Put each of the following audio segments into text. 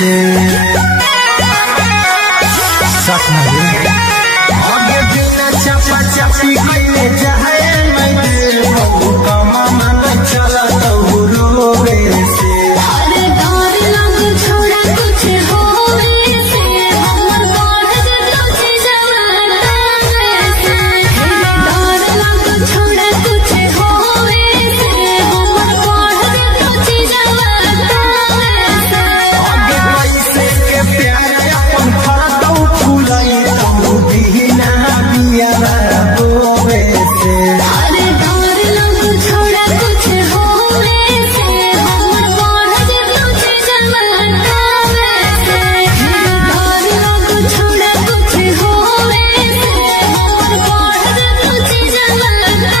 से आगे बिना चपा चपी कइले जाए मैं कमा मन चला रोवे से अरे डर लग छोड़ा कुछ होवे से हमर बढ़ जतो जवाना से डर लग छोड़ा कुछ होवे से हमर बढ़ जतो जवाना से आगे पैसे के प्यार अपन फरदौ फुलाई तू बिना बिया रोवे से अरे डर लग छोड़ा कुछ होवे से हमर बढ़ जतो जवाना से डर लग छोड़ा कुछ होवे से हमर बढ़ जतो जवाना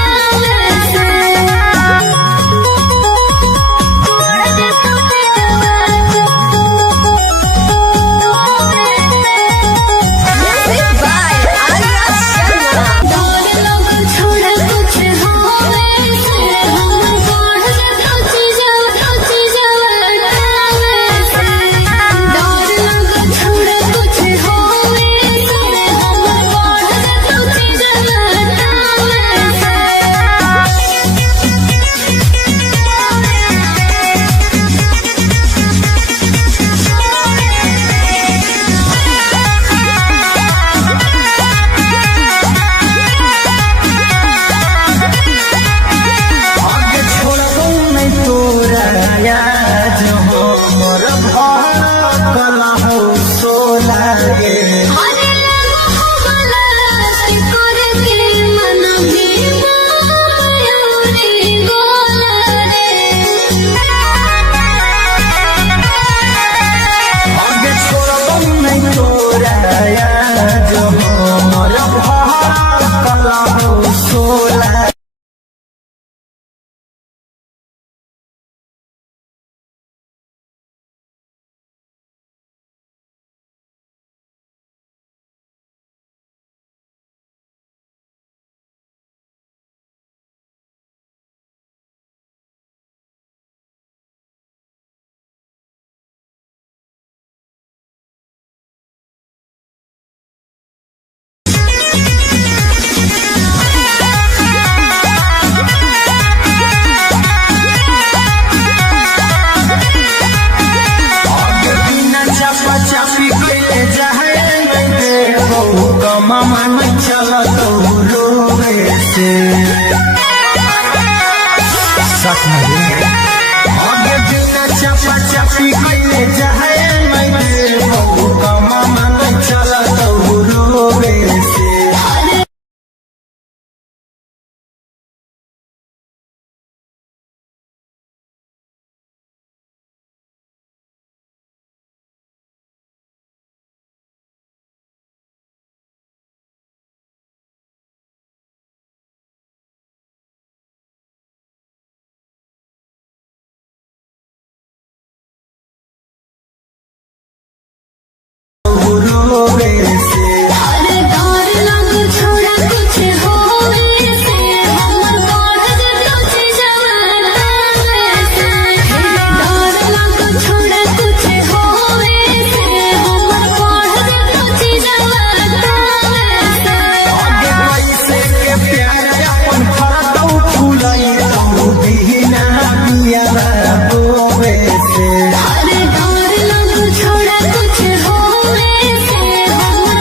आगे छोड़बो नहीं तोरा याद हो मोर कला हो सोला गे अरे लगो भला से करे के मन में मायूरी गोला आगे छोड़बो नहीं तोरा याद हो मोर कला हो सोला आगे बिना चपा चपी कइले जाए मैं कमा मन चला रोवे से आगे बिना चपा चपी कइले जाए मैं कमा मन चला रोवे से रोवे से अरे डर लग छोड़ा कुछ होवे से हमर बढ़ जतो जवाना से डर लग छोड़ा कुछ होवे से हमर बढ़ जतो जवाना से आगे पैसे के प्यार अपन फरदौ फुलाई तू बिना बिया रोवे से अरे डर लग छोड़ा कुछ होवे से हमर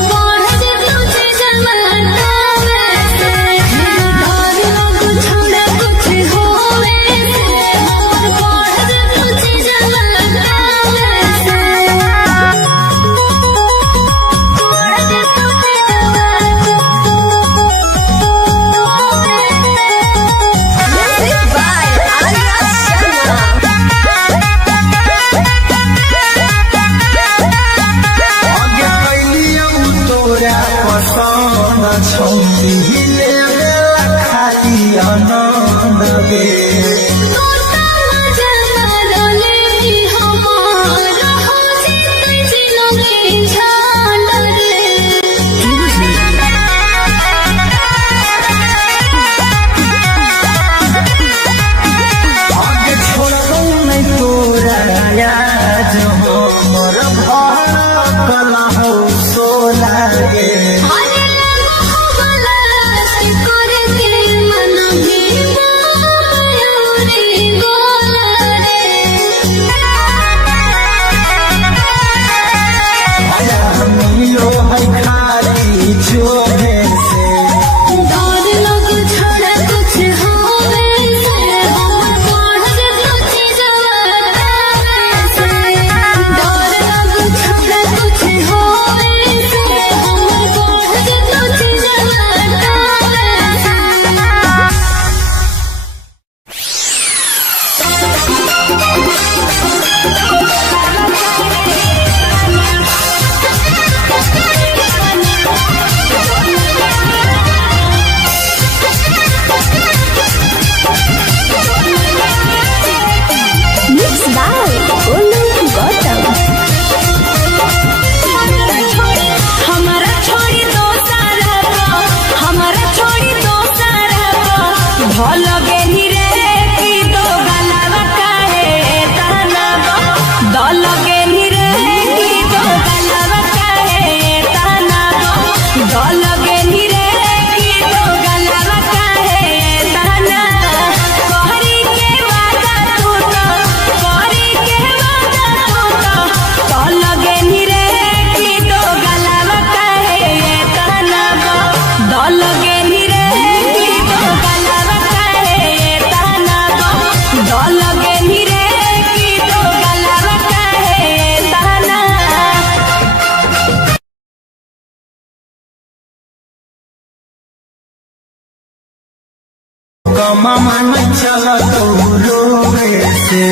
गमा मन चला तो रोवे से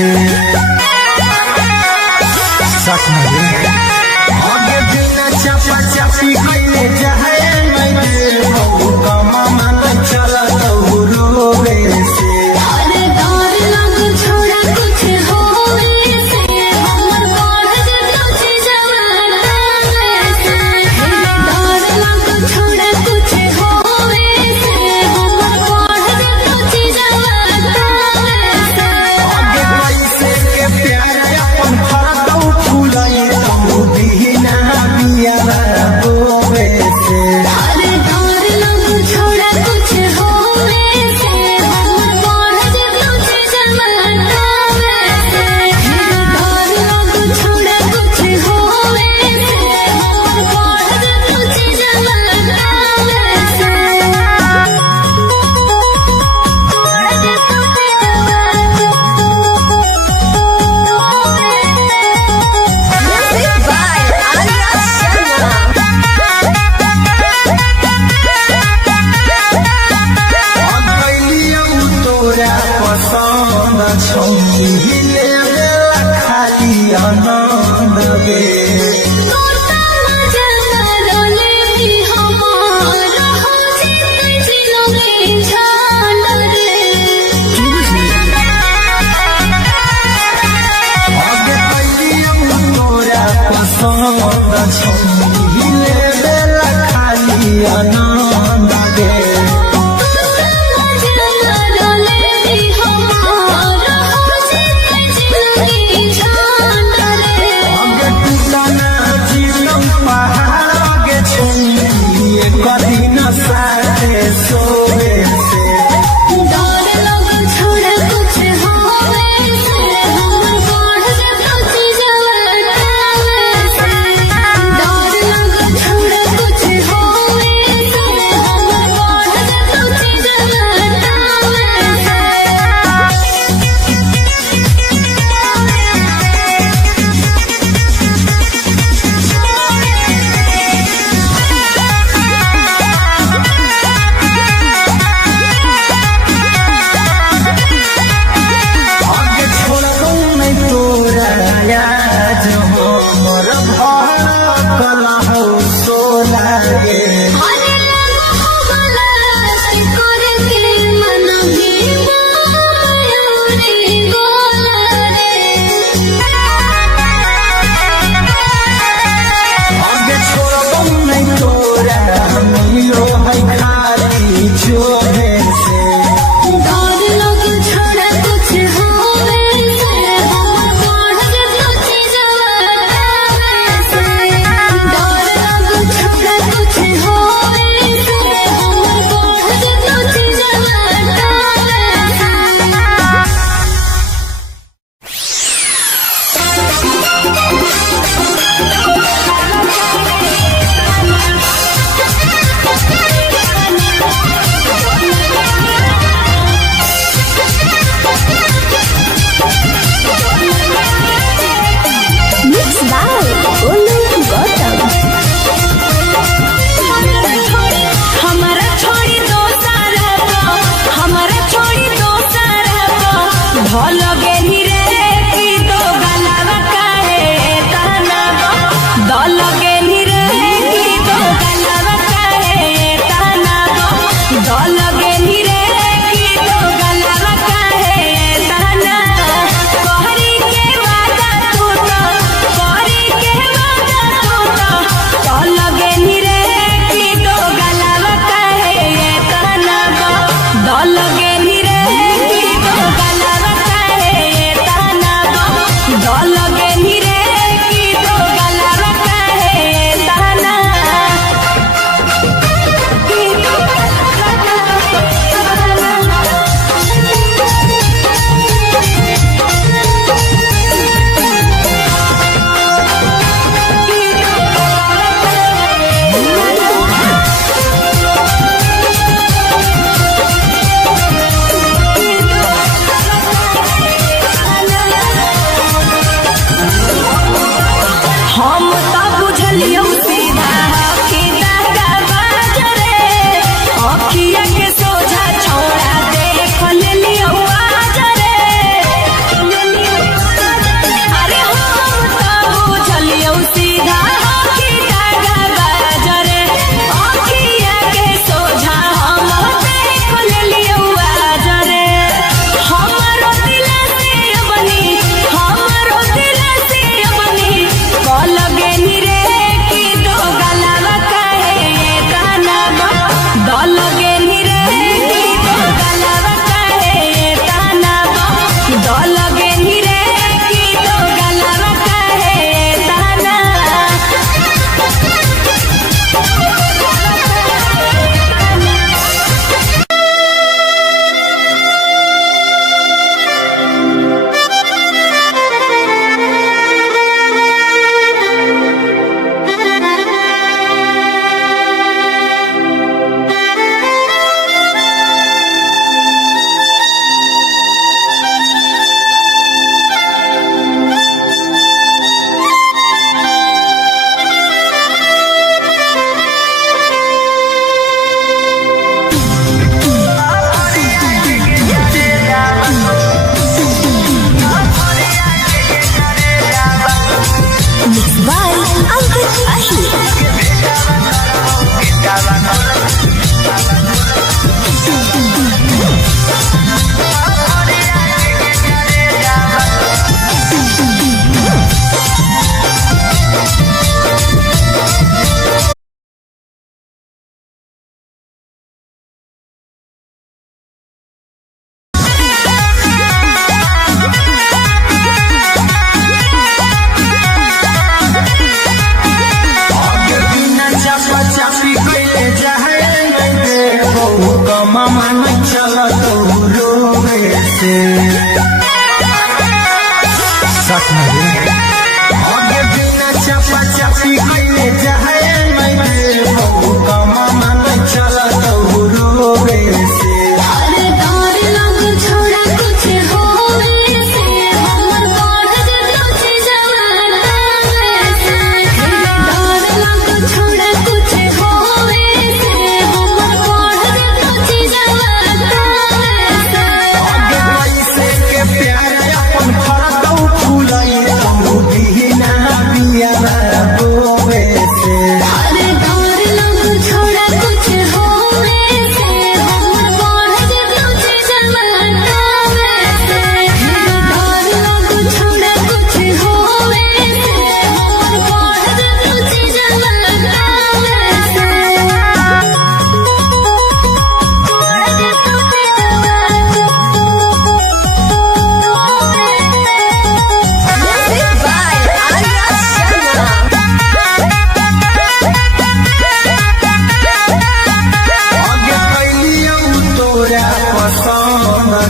आगे बिना चपा चपी कइले जाए नहीं दे गमा मन चला तो रोवे से अरे डर लग छोड़ा कुछ होवे से हमर बढ़ जतो चीजवा से डर लग छोड़ा कुछ होवे से हमर बढ़ जतो चीजवा से आगे कैसे के प्यार अपन फरदौ फुलाई तू बिना बिया बोवे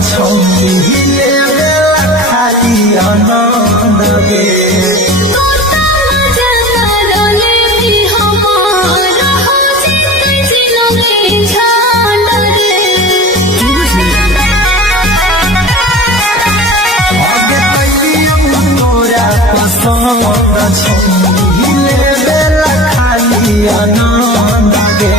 छौरी लेवेला खाली आनंद गे छौरी लेवेला खाली आनंद गे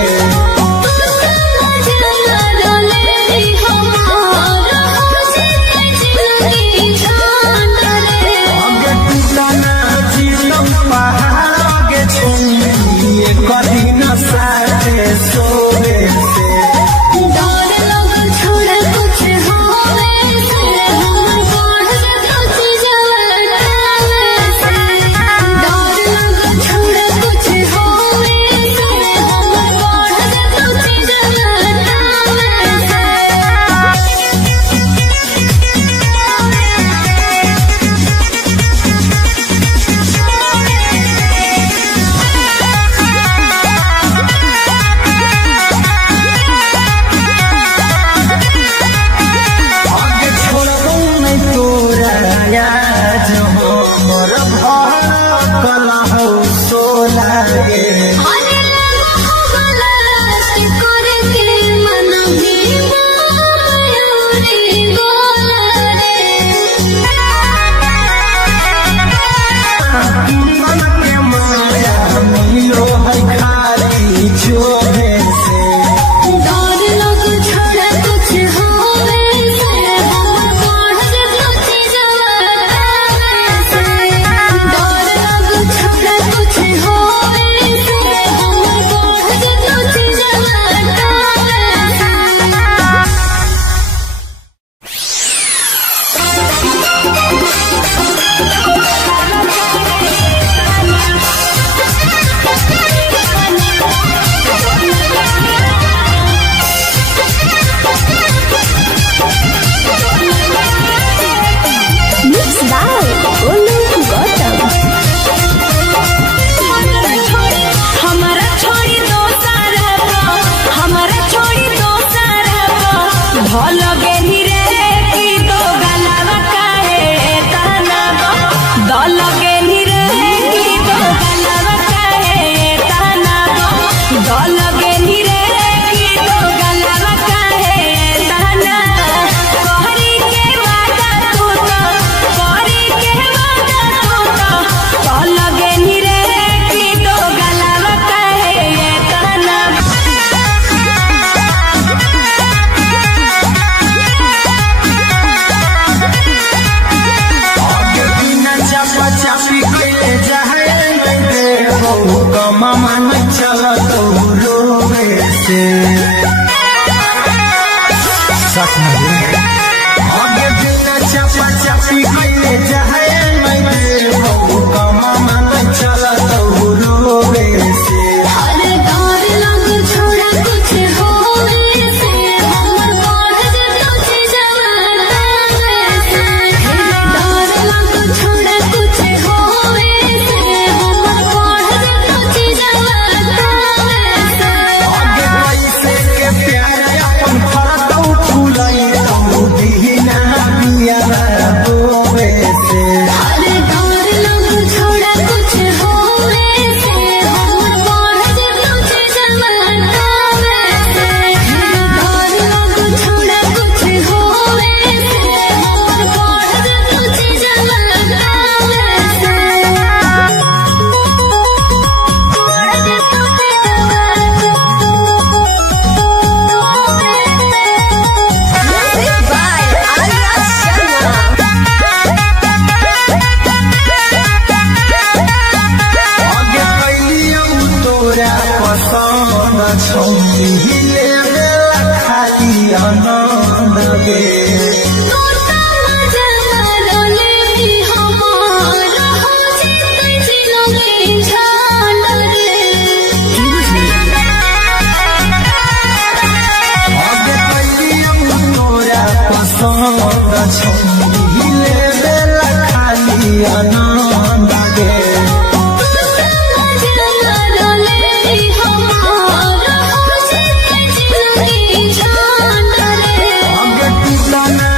आगे बिना चपा चपी कैले जाए चला रोवे से छौरी लेवेला खाली आनंद गे छौरी लेवेला खाली आनंद गे आगे टूटा ना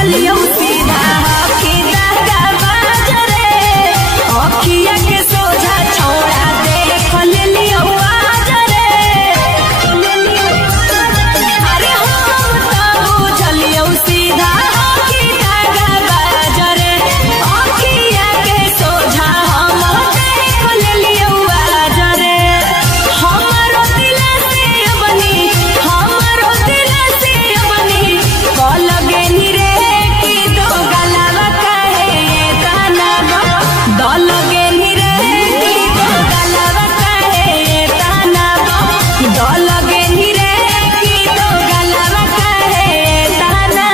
चलियो सीधा की दागा बाजरे अखिया के सोझा छोड़ा देख लियो आजरे अरे हम तो चलियो सीधा की दागा बाजरे अखिया के सोझा हम देख लियो आजरे हमारो दिल से बनी लगे निरे की दो गलावा कहे ताना लगे निरे की दो गलावा कहे ताना लगे निरे की दो गलावा कहे ताना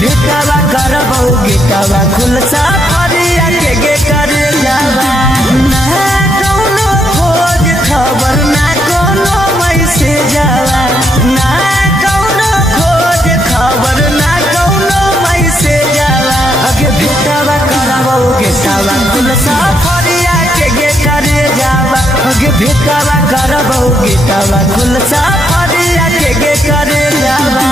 भेटावा करबो गेटावा खुलसा फरिया के गे करे जावा ना कोनो खोज खबर ना कोनो मैसेज जावा ना कोनो खोज खबर ना कोनो मैसेज जावा अगे भेटावा करबो गेटावा खुलसा फरिया के गे करे जावा अगे भेटावा करबो गेटावा खुलसा फरिया के गे करे जावा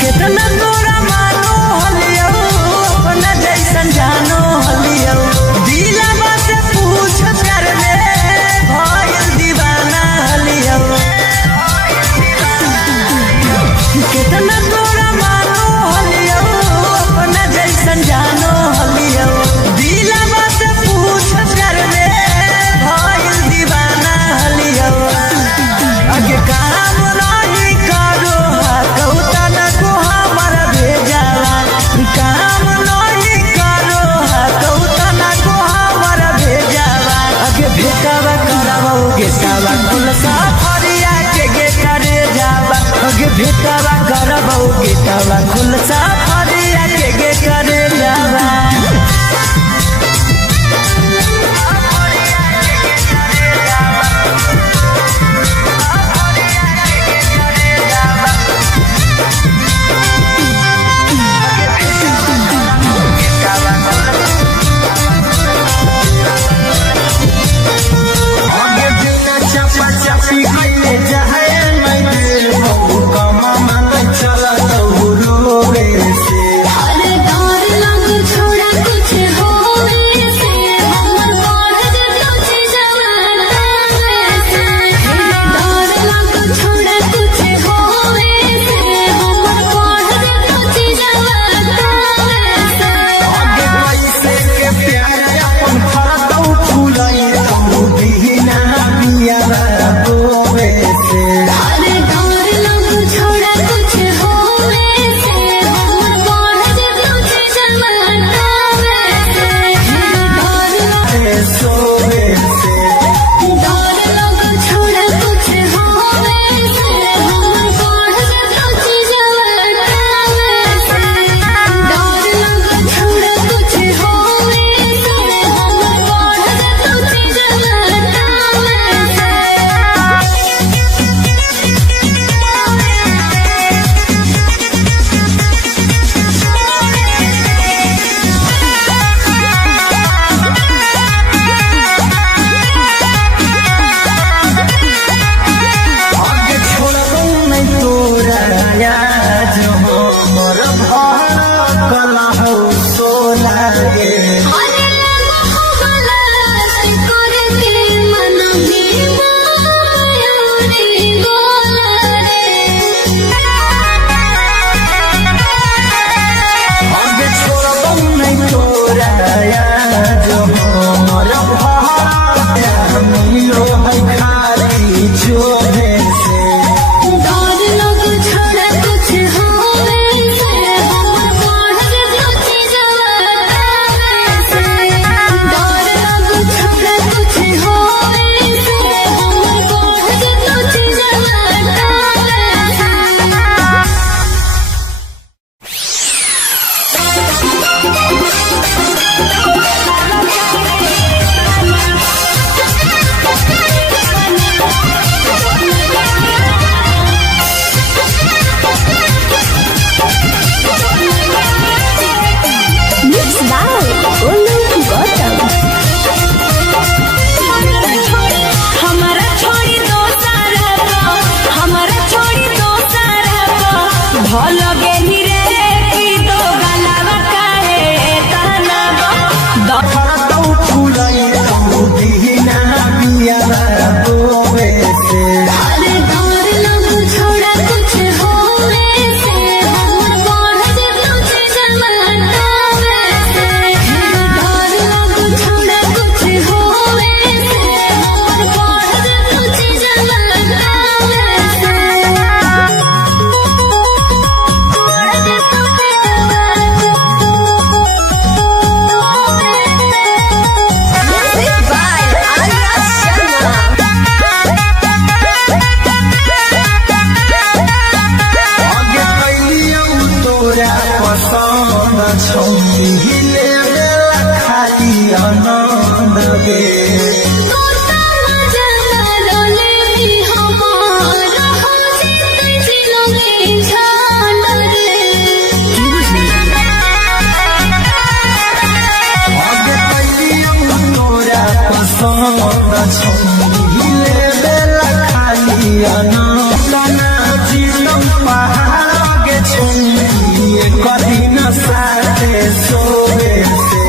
कितना तोरा मानो हलियो अपना जैसन जानो हलियो दिलवा से पूछ कर ले भइल दीवाना हलियो कितना तोरा मानो हलियो अपना जैसन जानो हलियो दिलवा से पूछ कर ले भइल दीवाना हलियो आगे काम नहीं करो कौता न को हमारा भेजावा काम नहीं करो कौता न को हमारा भेजावा आगे भेटावा करावा गेटावा खुलसा फरिया के गे करे जावा आगे भेटावा करावा गेटावा खुलसा फरिया के गे करे जावा चला तो फुलाई तू दीना बिया बोवे से अरे डर लग छोड़ा कुछ होवे से हमर बढ़ जे तुझे जमातावे से डर लग छोड़ा कुछ होवे से हमर बढ़ जे तुझे जमातावे से बढ़ जे तुझे Music by Arya Sharma. आगे कैलियौ तोरा पसंद छौनी हिले खाली आनंद गे आगे कैलियौ तोरा पसंद छौनी हिले खाली आनंद ना जीनो पहाड़ के छौनी कदी न साथे सोवे से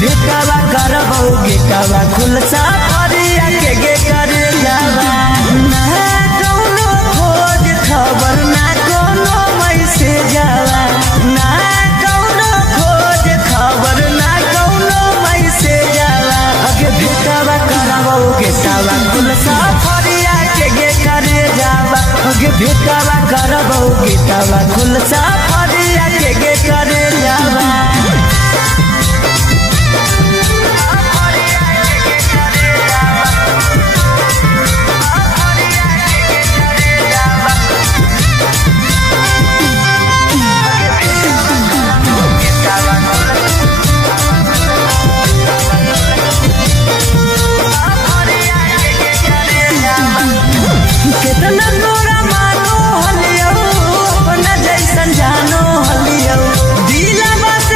भेटावा करबौ गेटावा खुलसा फरिया के करे जावा ना कौनो खोज खबर ना कौनो मैसेज आवा ना कौनो खोज खबर ना कौनो मैसेज आवा अगे भेटावा करबौ गेटावा खुलसा फरिया के करे जावा अगे भेटावा करबौ गेटावा खुलसा फरिया के करे जावा कितना तोरा मानो हलियो अपना जैसन जानो हलियो दिलवा से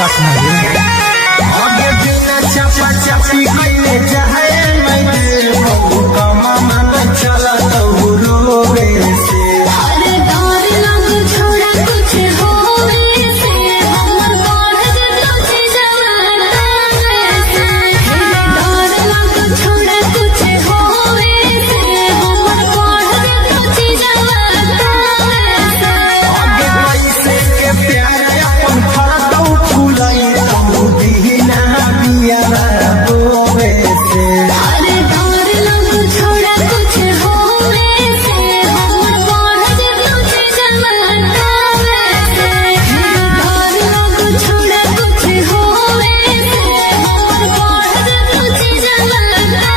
सच में आगे बिना चापा चापी कइले जाए मैं बहु कमा मन चला तो रोवे से अरे डर लग छोड़ा कुछ होवे से हमर बढ़ जतो छी जवाना से डर लग छोड़ा कुछ होवे से हमर बढ़ जतो छी जवाना से आगे पैसे के प्यार अपन फरदौ फुलाई तो दीना बिया रोवे से अरे डर लग छोड़ा कुछ होवे से हमर बढ़ जतो छी जवाना से डर लग छोड़ा कुछ होवे से हमर बढ़ जतो छी जवाना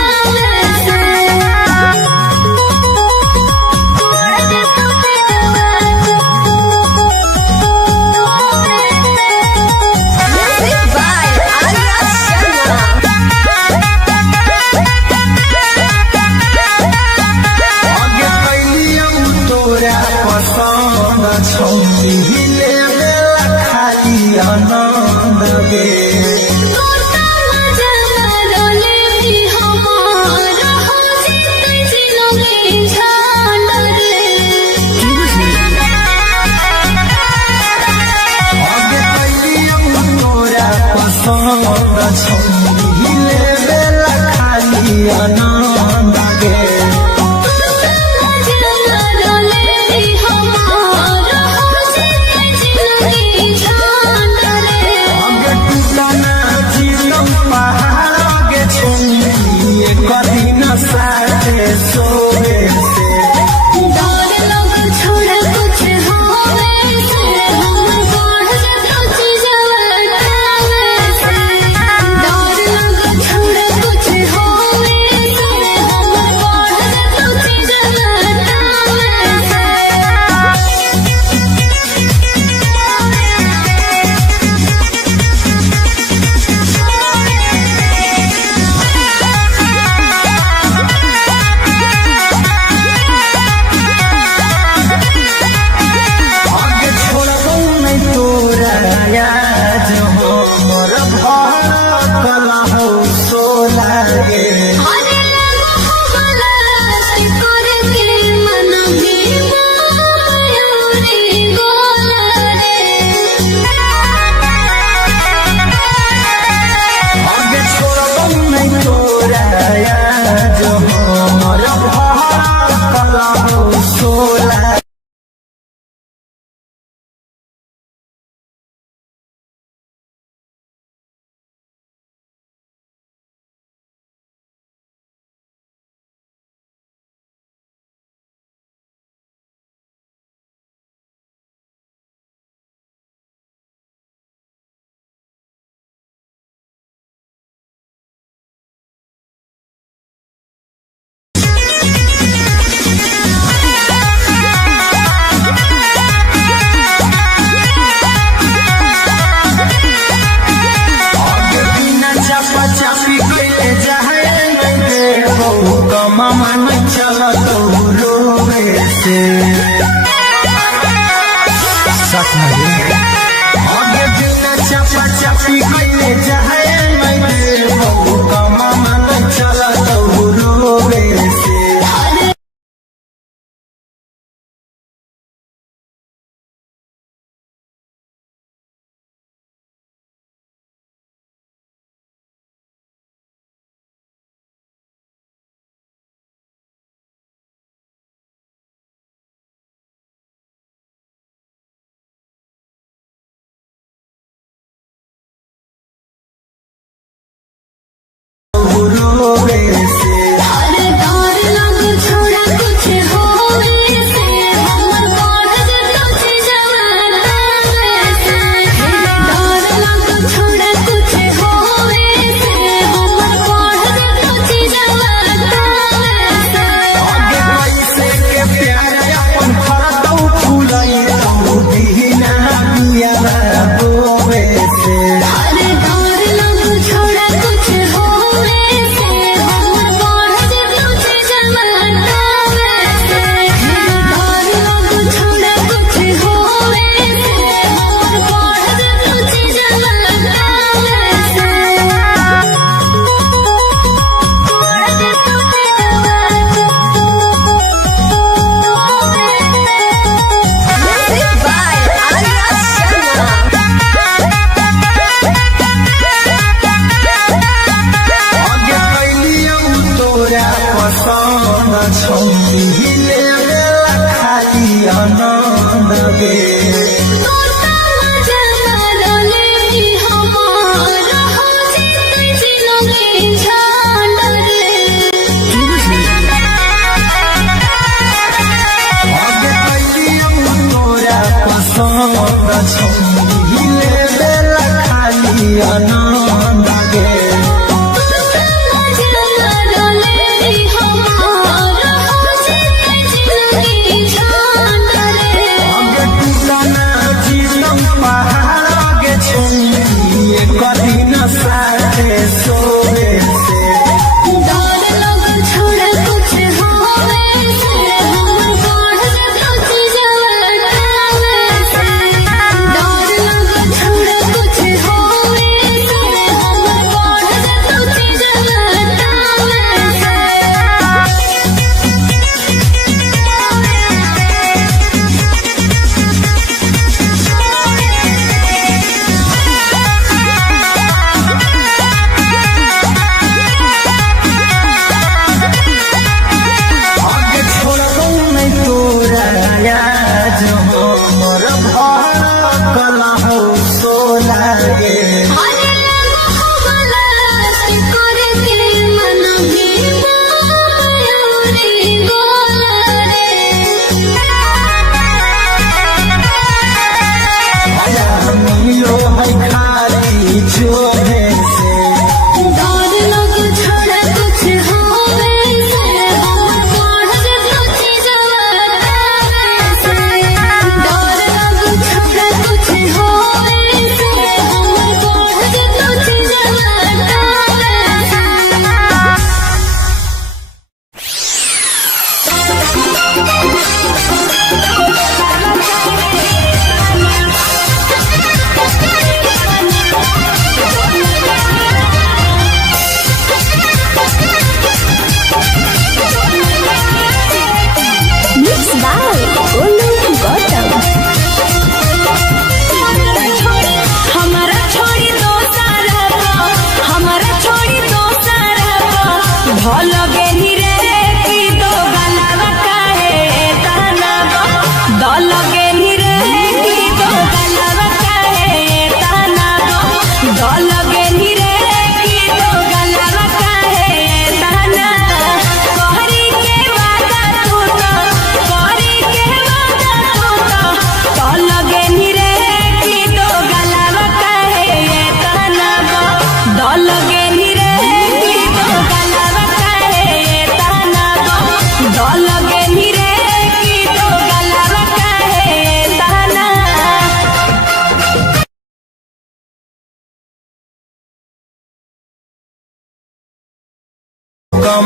आगे कैलियौ तोरा पसंद छौरी ले खाली आनंद गे आगे कैलियौ तोरा पसंद छौरी ले खाली आनंद गे आगे टूटना जीवन पहाड़ आगे छौरी कदी न साथे सोवे से आगे छोड़बौ नहीं तोरा याद हो मोर भरकल हो सोला गे आगे छोड़बौ नहीं तोरा याद हो मोर भरकल हो सोला आगे बिना चापा चापी कइले जाए मैं बहु कमा मन चला तो रोवे से सच में आगे बिना चापा चापी कइले जाए मैं बहु कमा मन चला तो रोवे से रोवे से आगे पैसे के प्यार अपन फरदौ फुलाई तो दीना बिया रोवे से अरे डर लग छोड़ा कुछ होवे से हमर आनंद गे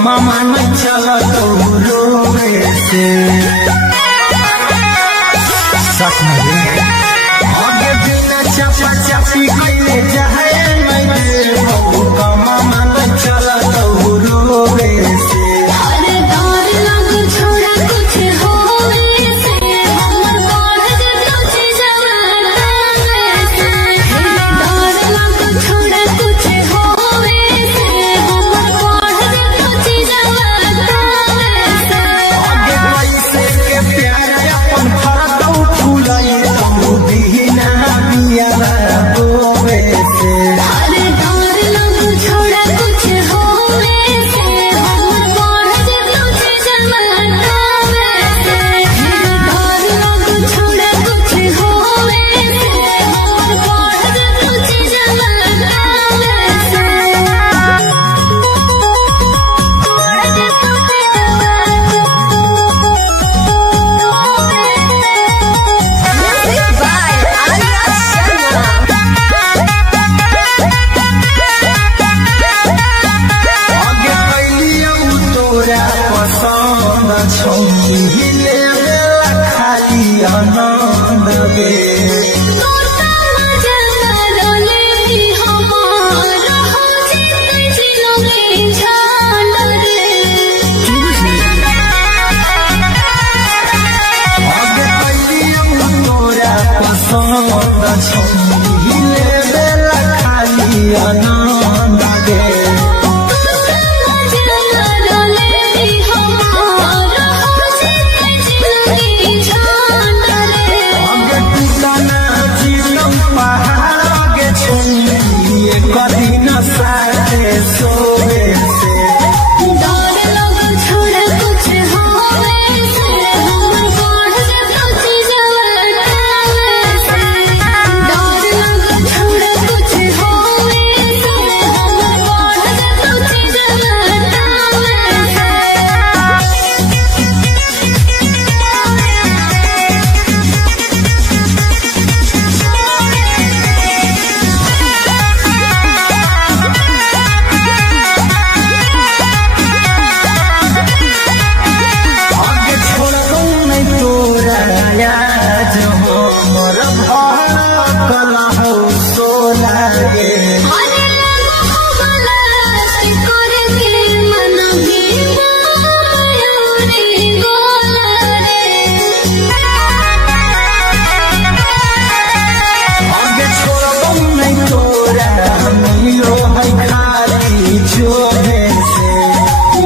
मामा न चला तो रोवे से सच में आगे बिना चपा चपी कइले जाए नहीं दे मामा न चला तो रोवे से अरे डर लग छोड़ा कुछ होवे से हमर बाढ़ जे तुझे जवाना से डर लग छोड़ा कुछ होवे से हमर बाढ़ जे तुझे जवाना से आगे पैसे के प्यार अपन फरदौ फूलई तू दीना बिया रोवे से अरे डर लग छोड़ा कुछ होवे से हमर बाढ़ जे तुझे जवाना से डर लग छोड़ा कुछ होवे से हमर बाढ़ जे तुझे जवाना से Music by Anya Sharma. अरे लगो गलत करके मन भी मयूरी गोला आगे छोड़बो नहीं तोरा मिलो है खाली जोगे से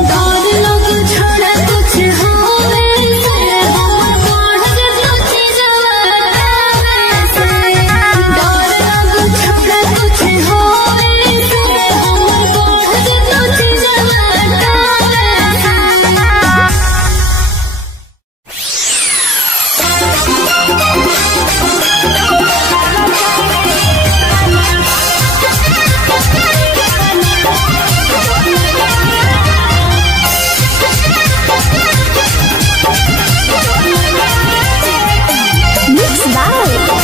डर लग छोड़ा कुछ होवे से हम पढ़ जब चीजवा से डर लग छोड़ा कुछ होवे से हम पढ़ जब चीजवा Mixed by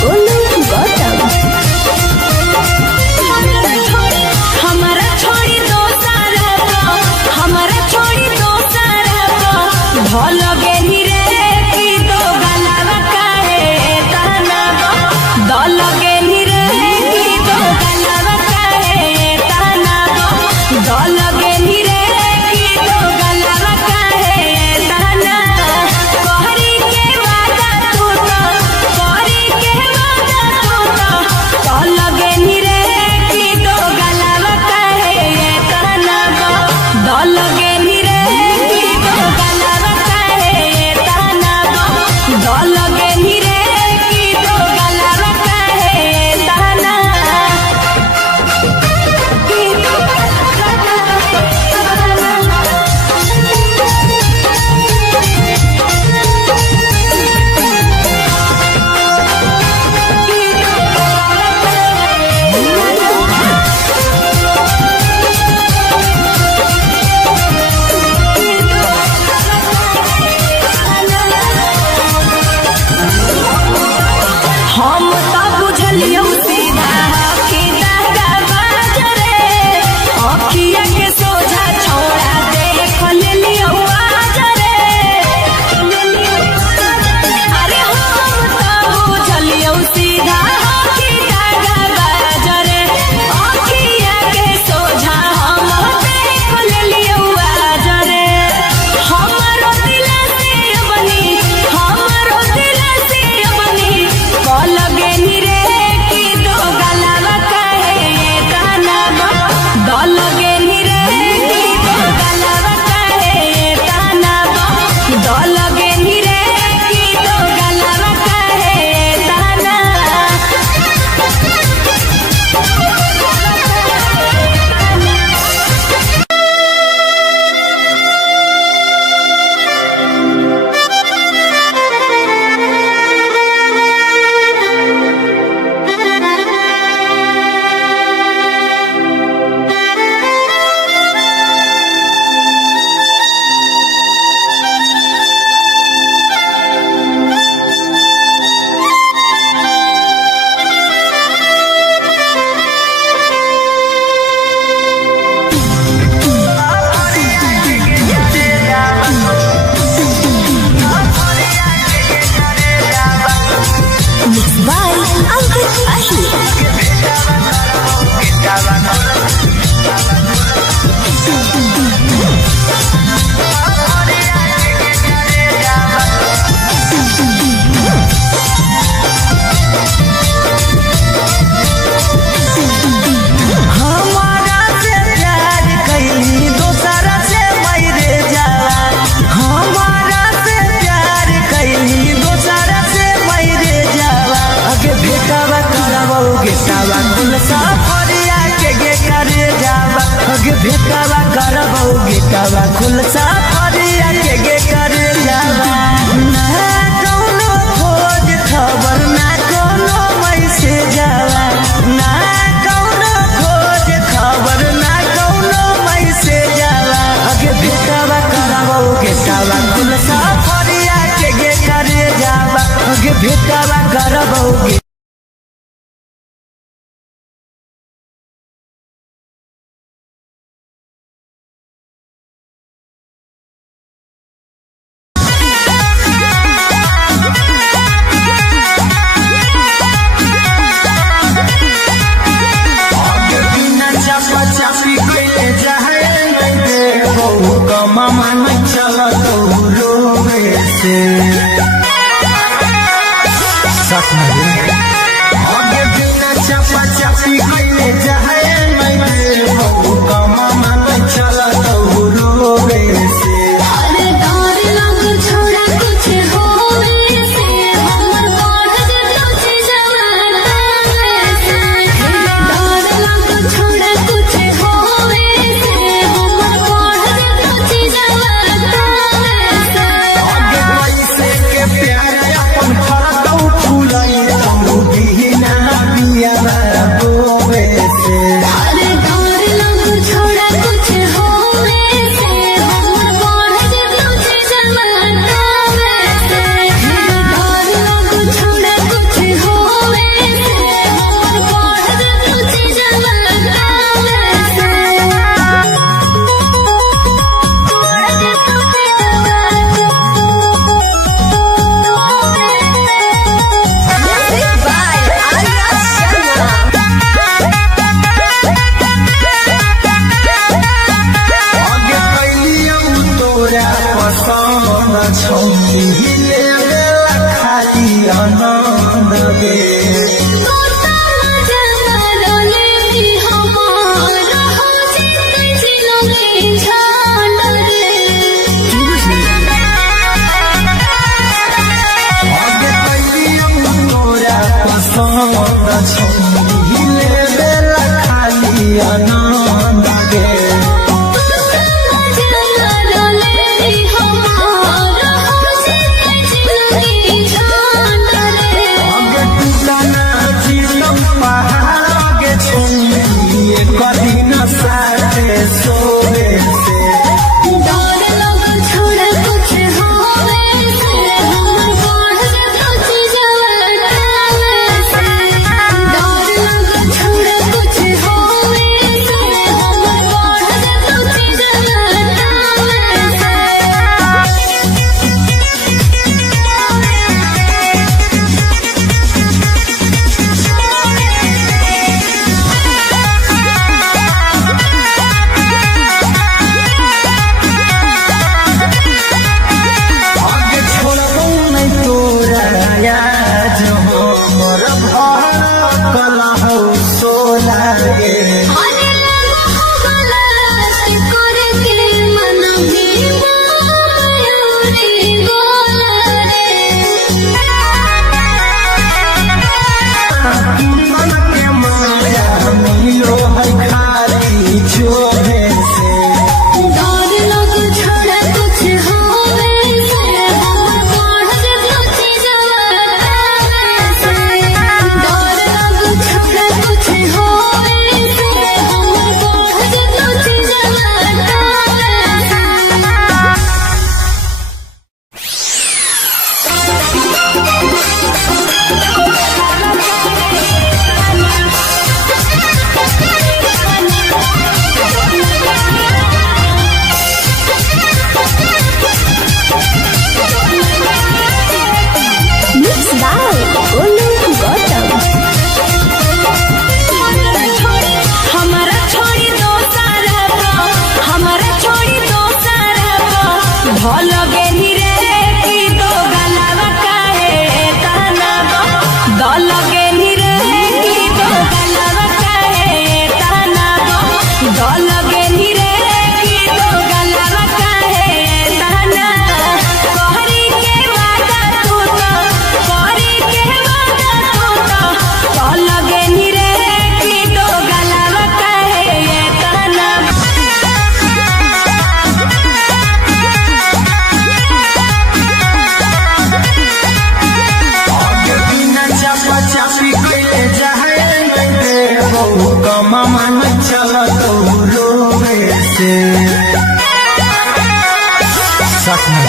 Olu Gautam. हमारा छोड़ी दो सारा हमारा छोड़ी दो सारा भल गेही रे की दो गलावा काहे ताना दल गेही रे की दो गलावा काहे ताना दल गेही रे की दो गलावा काहे ताना कहरी के वादा तू तो कहरी के वादा तू तो दल गेही रे की दो गलावा काहे ताना दल गेही रे की दो गलावा काहे ताना दल गेही रे की दो गलावा काहे ताना हम तो बुझलियो सीधा कि दागा बाजरे अखिया के सोझा छोड़ा देख लेलियो आजरे अरे हम तो बुझलियो सीधा कि दागा बाजरे अखिया के सोझा हम देख लेलियो आजरे हमारो दिल से बनी हमारो दिल से बनी कल गेनी रे की दो गलावा काहे ताना दल गेनी रे की दो गलावा काहे ताना दल गेनी रे की दो गलावा काहे ताना Mixed by Uncle Ashir. हमारा से प्यार कैली दोसरा से मरे जाला हमारा से प्यार कैली दोसरा से मरे जाला अगे बेटावा करबो गेटावा कुल साफरिया के गे करे जावा अगे बेटावा करबो गेटावा कुल साफरिया के गे करे जावा ना कौनो खोज खबर ना कौनो मैसेज आवा ना कौनो खोज खबर ना कौनो मैसेज आवा अगे बेटावा करबो गेटावा कुल साफरिया के गे करे जावा अगे बेटावा करबो कमा मन चला तो रोवे से सच में आगे बिना चपा चपी कइले जाए नहीं हो कमा मन चला तो रोवे से अरे डर लग छोड़ा कुछ होवे से हमर बढ़ जतो छी जवाना से डर लग छोड़ा कुछ होवे से हमर बढ़ जतो छी जवाना से आगे पैसे के प्यार अपन फरकौ फुलाई तू बिना बिया बोवे से अरे डर लग छोड़ा कुछ होवे से हमर बढ़ जतो छी जवाना से डर लग छोड़ा कुछ होवे से हमर बढ़ जतो छी जवाना आगे कैलियौ तोरा पसंद छौनी लेवे खाली आनंद गे आगे कैलियौ तोरा पसंद छौनी लेवे खाली आनंद गे आगे टूटना चिलम पहाड़ आगे छौनी कदी न साथे सोवे से आगे छोड़बौ नहीं तोरा आज हमर भर कलहौ सोला गे मन के माया मिलो है खाली जोहे से कमा मन चला तो रोवे से सच में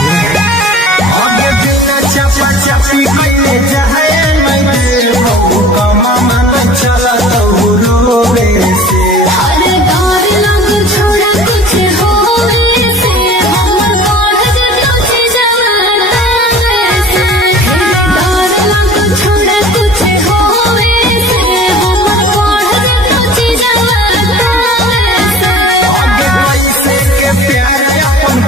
आगे बिना चपा चपी कइले जाए नहीं हो कमा मन चला तो रोवे से अरे डर लग छोड़ा कुछ होवे से हमर बढ़ जतो छी जवाना से डर लग छोड़ा कुछ होवे से हमर बढ़ जतो छी जवाना से आगे पैसे के प्यार अपन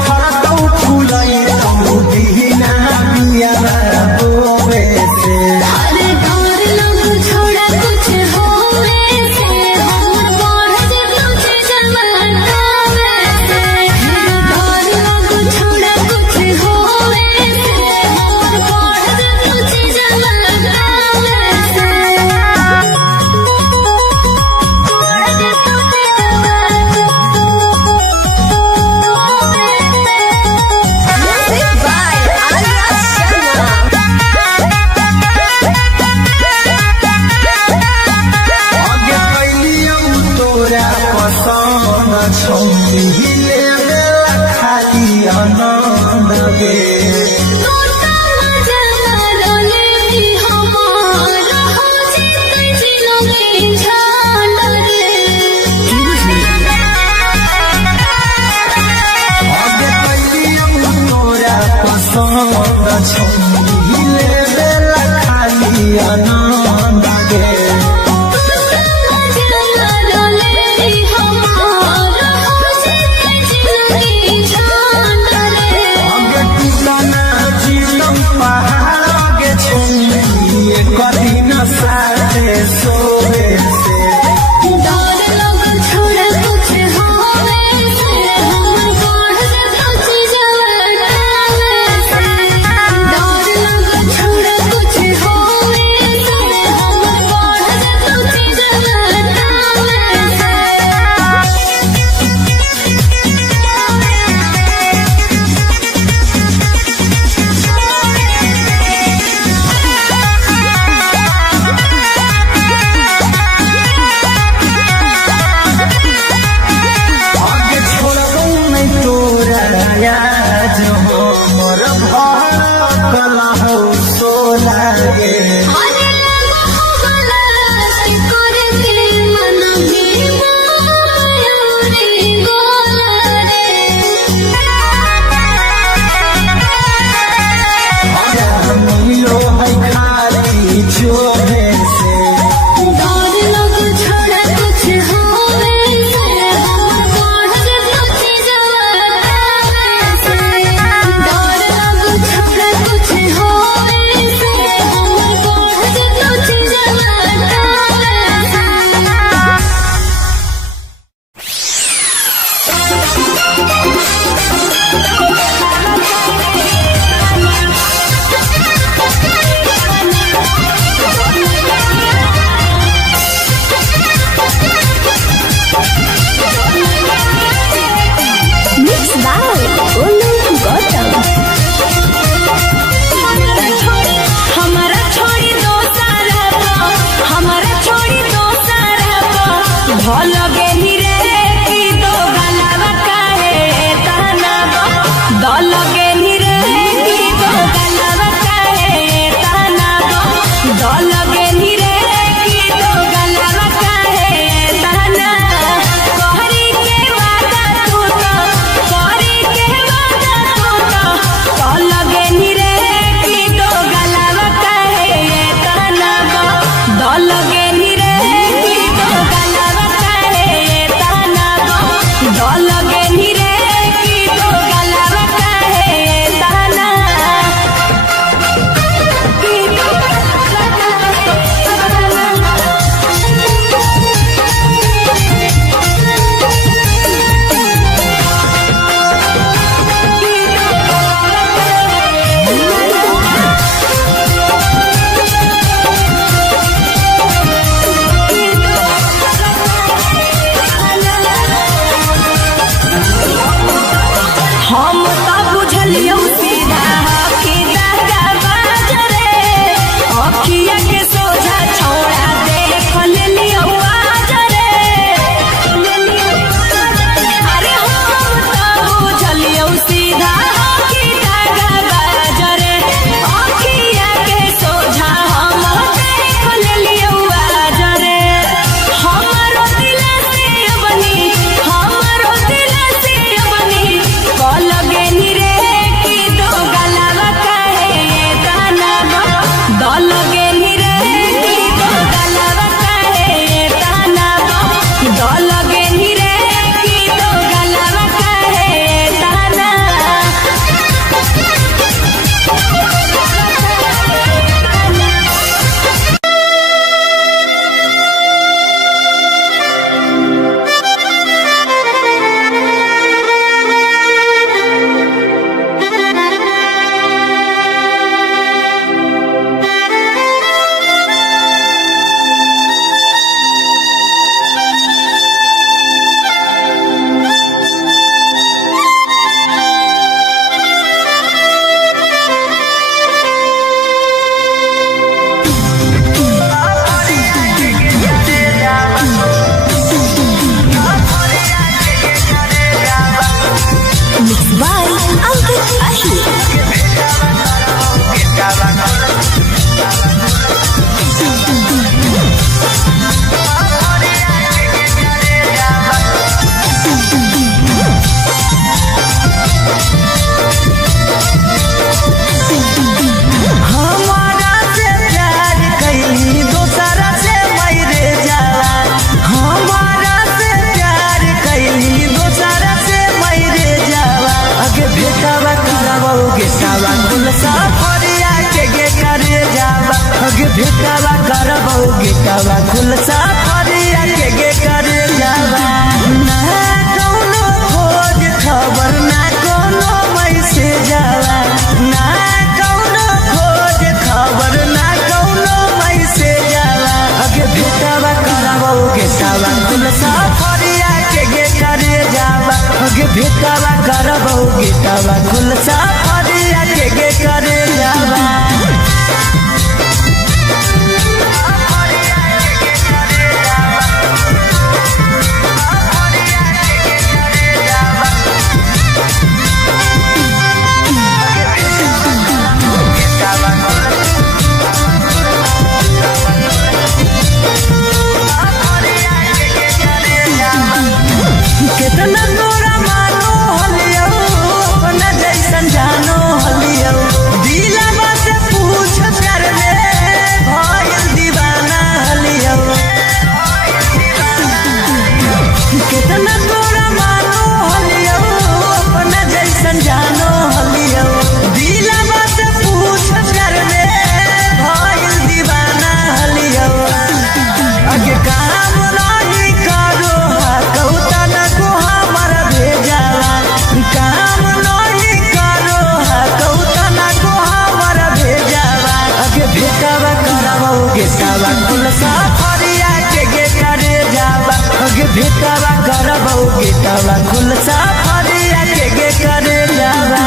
छौरी हिले बेला खाली आनंद गे हिले बेला खाली आनंद गे अगे भेटावा करबौ गेटावा खुलसा फरिया के करे जावा कितना तोरा मानो हलियो अपना जैसन जानो हलियो दिलवा से पूछ कर ले भइल दीवाना हलियो कितना तोरा मानो हलियो अपना जैसन जानो हलियो दिलवा से पूछ कर ले भइल दीवाना हलियो अगे काम नहीं करो कौता न को हमर भेजावा काम नहीं करो कौता न को हमर भेजावा अगे भेटावा करबौ गेटावा खुलसा फरिया के करे जावा अगे भेटावा करबौ गेटावा खुलसा फरिया के करे जावा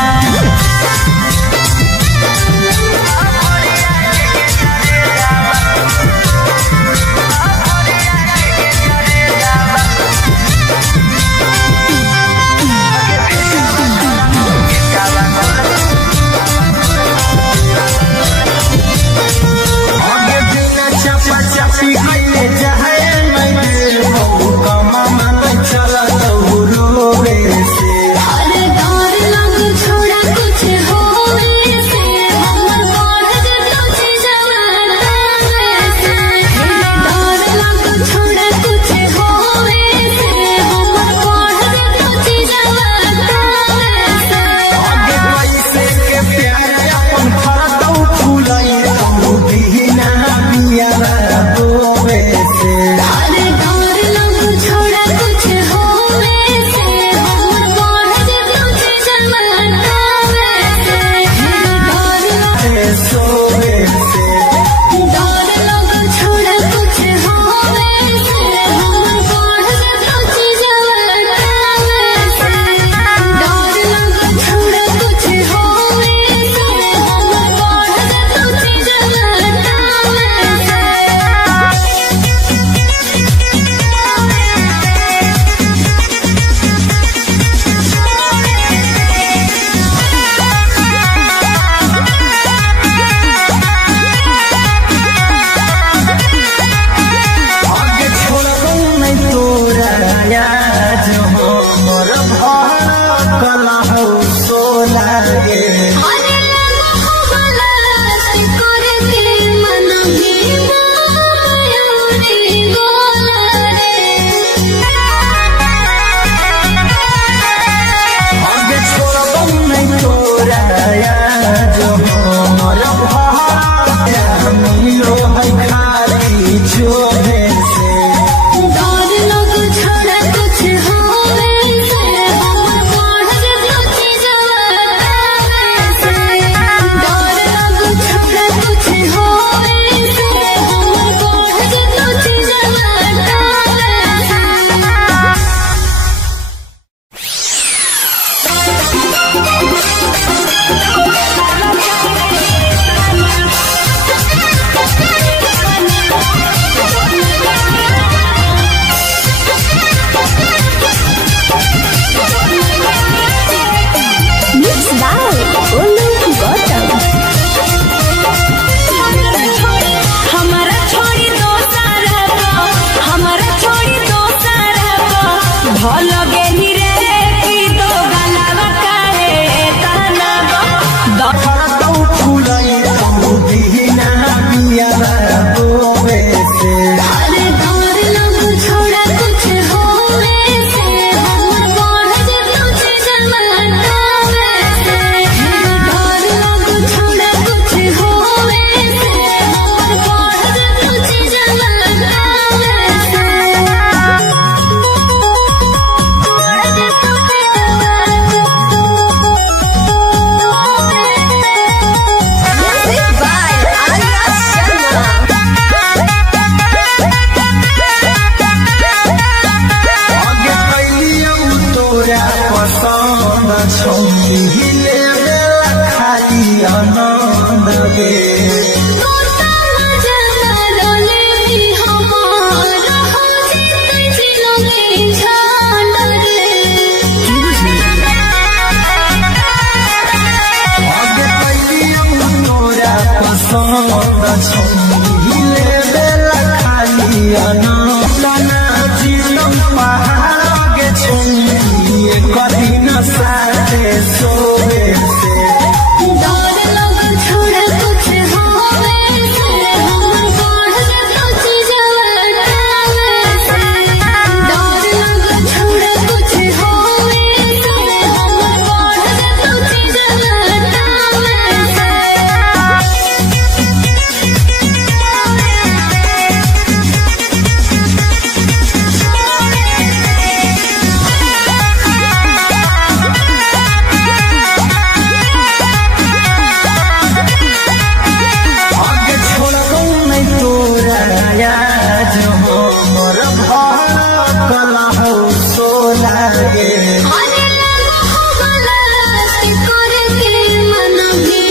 आगे आने लगा हो गलत करके मन भी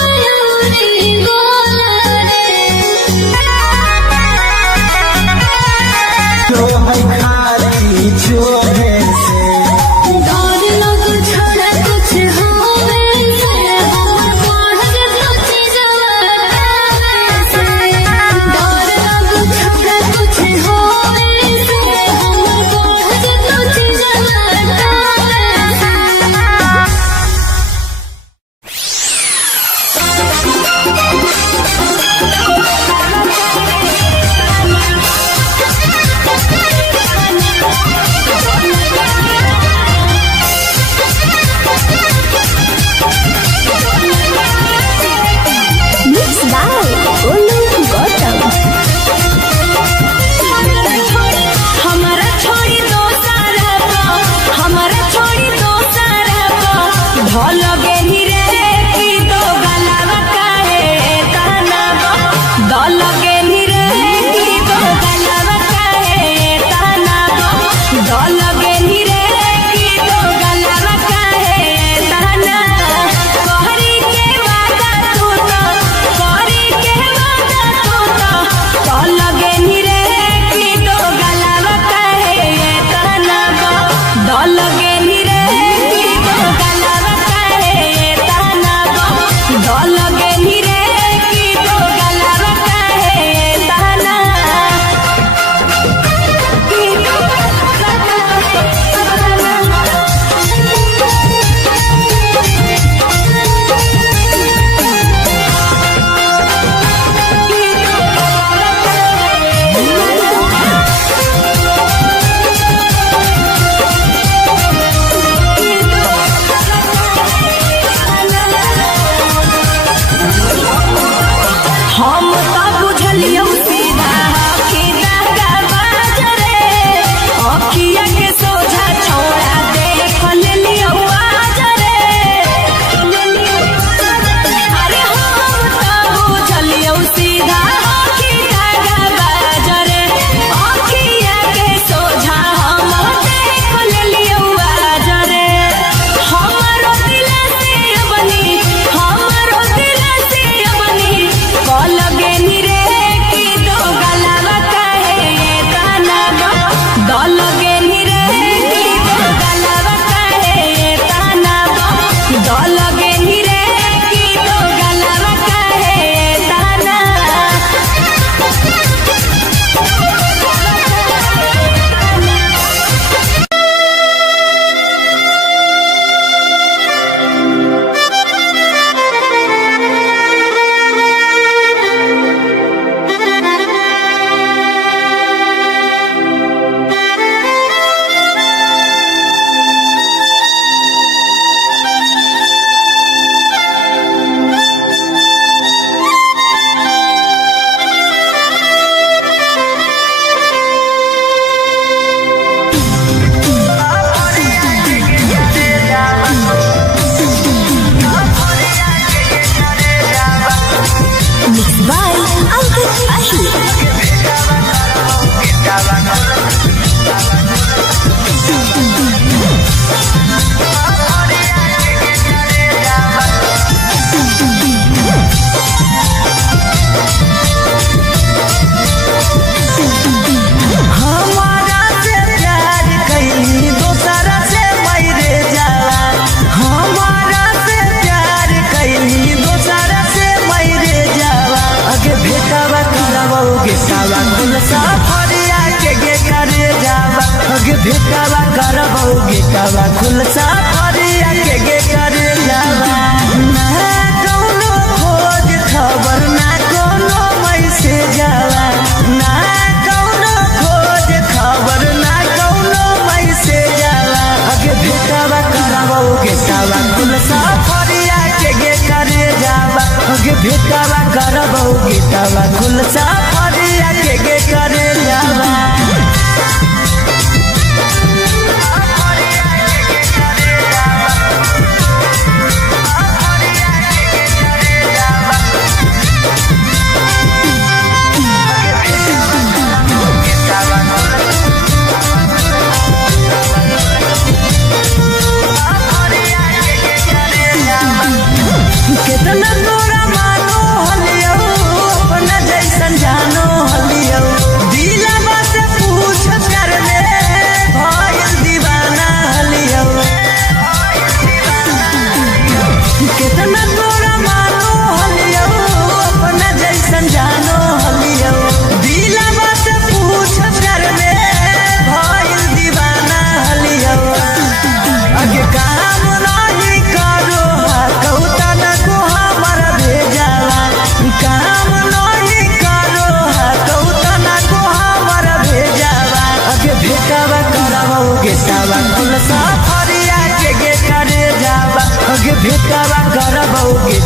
मयूरी बोला जो है खाली छोड़े से डर लग छोड़ा कुछ होवे से हमर पढ़ जे सोची जवाना से डर लग छोड़ा कुछ होवे से हमर पढ़ जे सोची जवाना से Mixed by Olu Gautam. हमारा छोड़ी दो सारा हमारा छोड़ी दो सारा भल गेली रे की दो गलावा काहे ताना दल गेली रे की दो गलावा काहे ताना दल गेली रे की दो गलावा काहे ताना कहरी के वादा तू तो कहरी के वादा तू तो दल गेली रे की दो गलावा काहे ताना दल गेली रे की दो गलावा काहे ताना दल गेली रे की दो गलावा काहे ताना की दो हम तो बुझलियो सीधा कि दागा बाजरे अखिया के सोझा छोड़ा देख लेलियो आजरे अरे हम तो बुझलियो सीधा कि दागा बाजरे अखिया के सोझा हम देख लेलियो आजरे हमारो दिल से बनी हमारो दिल से बनी कल गेली रे की दो गलावा काहे ताना दल गेली रे की दो गलावा काहे ताना दल गेली रे की दो गलावा काहे ताना Mixed by Uncle Ashur. हमारा से प्यार कैली दोसरा से मैरे जावा हमारा से प्यार कैली दोसरा से मैरे जावा अगे भेटावा करबोगे सावा कुल साफरिया के गे करे जावा अगे भेटावा करबोगे सावा कुल साफरिया के गे करे जावा ना कौनो खोज खबर ना कोनो मैसेज जावा ना कौनो खोज खबर ना कौनो मैसेज जावा अगे भेटावा करबोगे सावा कुल साफरिया के गे करे जावा अगे भेटावा करबोगे सावा कुल साफरिया के गे करे जावा भेटवा करबौगे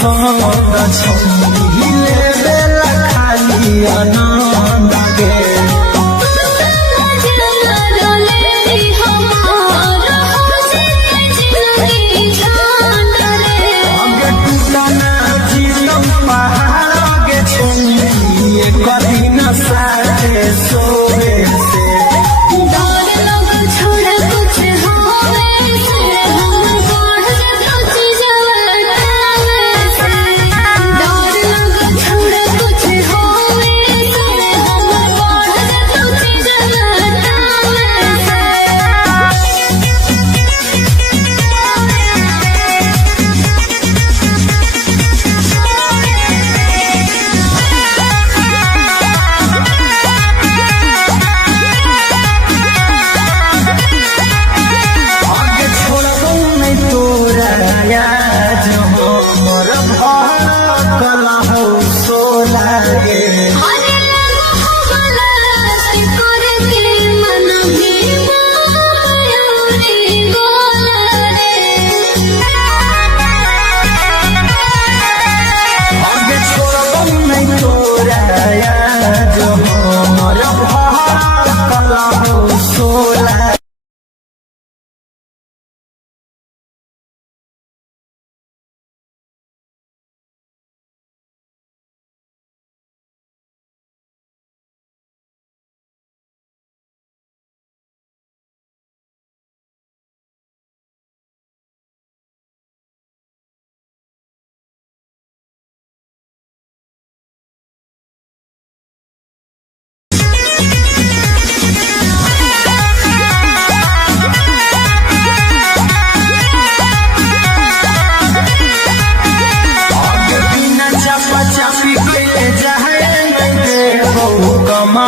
पसंद छोड़ी बेला खाली आनंद गे अगे टूटना जीतम पहाड़ के छोड़ी कभी न साथे सोए से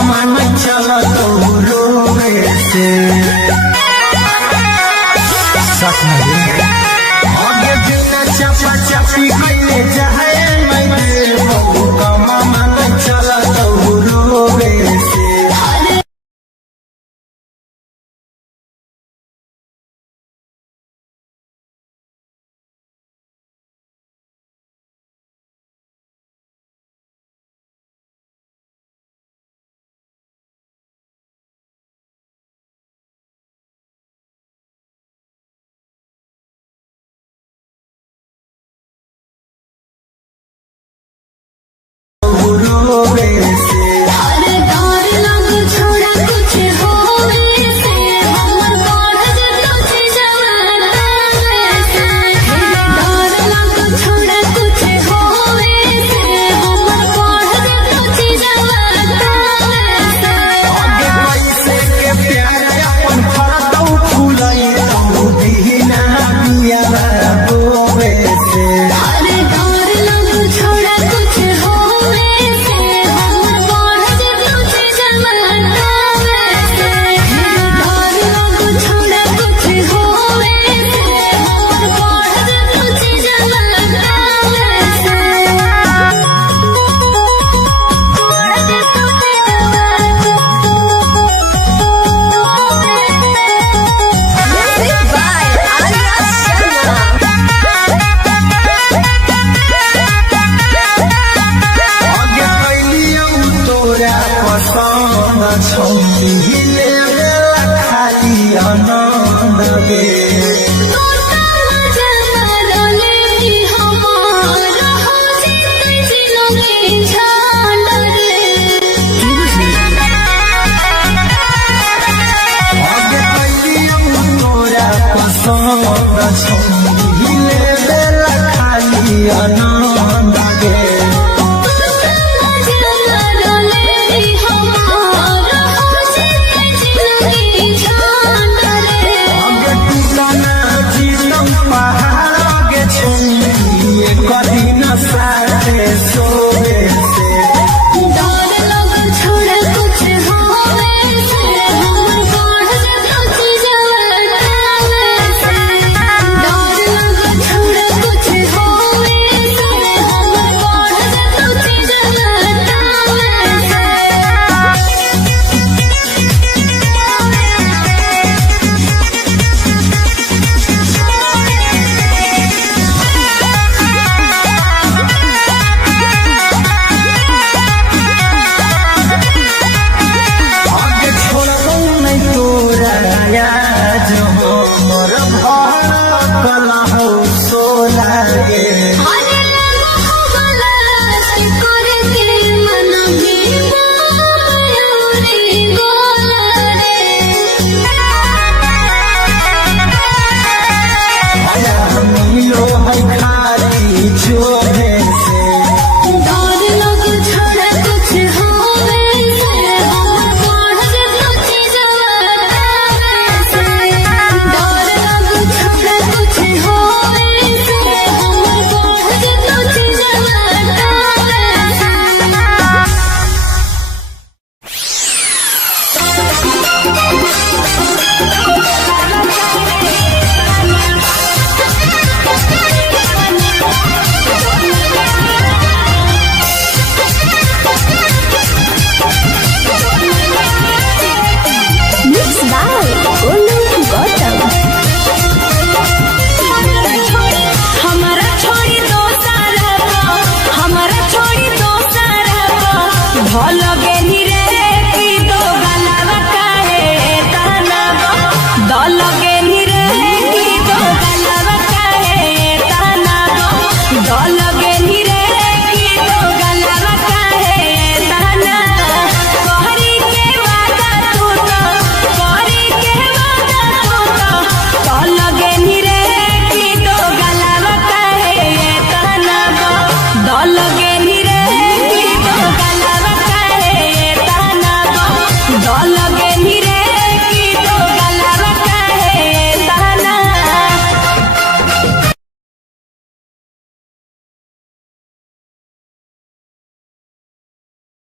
मन चला तो रोवे से सच में आगे बिना चपा चपी कइले जाए मैं देवो कमा मन चला तो रोवे से मिजाज हो मोर भाड़ा कला हो सोला गे अरे लगो बलास करे के मन में मयूरी गोला आया मिलो है खाली छोड़े से डर लग छोड़ा कुछ होवे से हमर पढ़ जे सोची जवाना से डर लग छोड़ा कुछ होवे से हमर पढ़ जे सोची जवाना Mixed by Olu Gautam. हमारा छोड़ी दो सारा हमारा छोड़ी दो सारा भल गेनी रे की दो गलावा काहे ताना दल गेनी रे की दो गलावा काहे ताना दल गेनी रे की दो गलावा काहे ताना कहरी के वादा तू तो कहरी के वादा तू तो दल गेनी रे की दो गलावा काहे ताना दल गेनी रे की दो गलावा काहे ताना दल गेनी रे की दो गलावा काहे ताना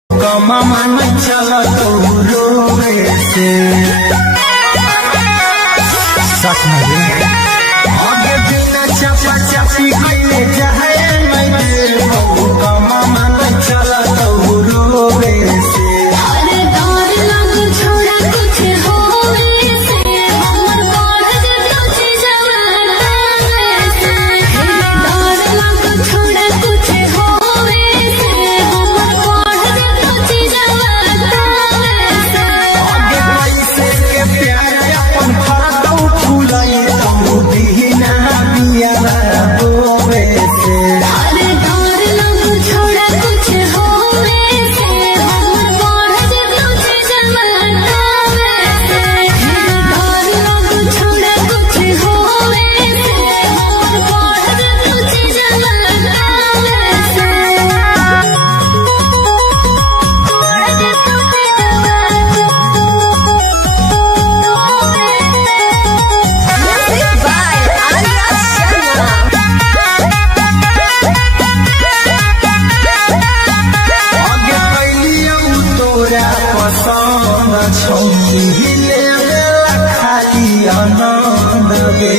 कमा मन चल तो रोवे से सच में आगे बिना चपा चपी कइले जाए मैं कमा मन चल तो रोवे से अरे डर लग छोड़ा कुछ होवे से हमर पढ़ जे सोची जवाना से डर लग छोड़ा कुछ होवे से हमर पढ़ जे सोची जवाना से आगे पैसे के प्यार अपन फरदौ फूलई तो दीना बिया रोवे से अरे डर लग छोड़ा कुछ होवे से हमर पढ़ जे सोची जवाना से डर लग छोड़ा कुछ होवे से हमर पढ़ जे सोची जवाना Music by Arya Sharma. आगे कैलियौ तोरा पसंद छौनी ले गेला खाली आनंद गे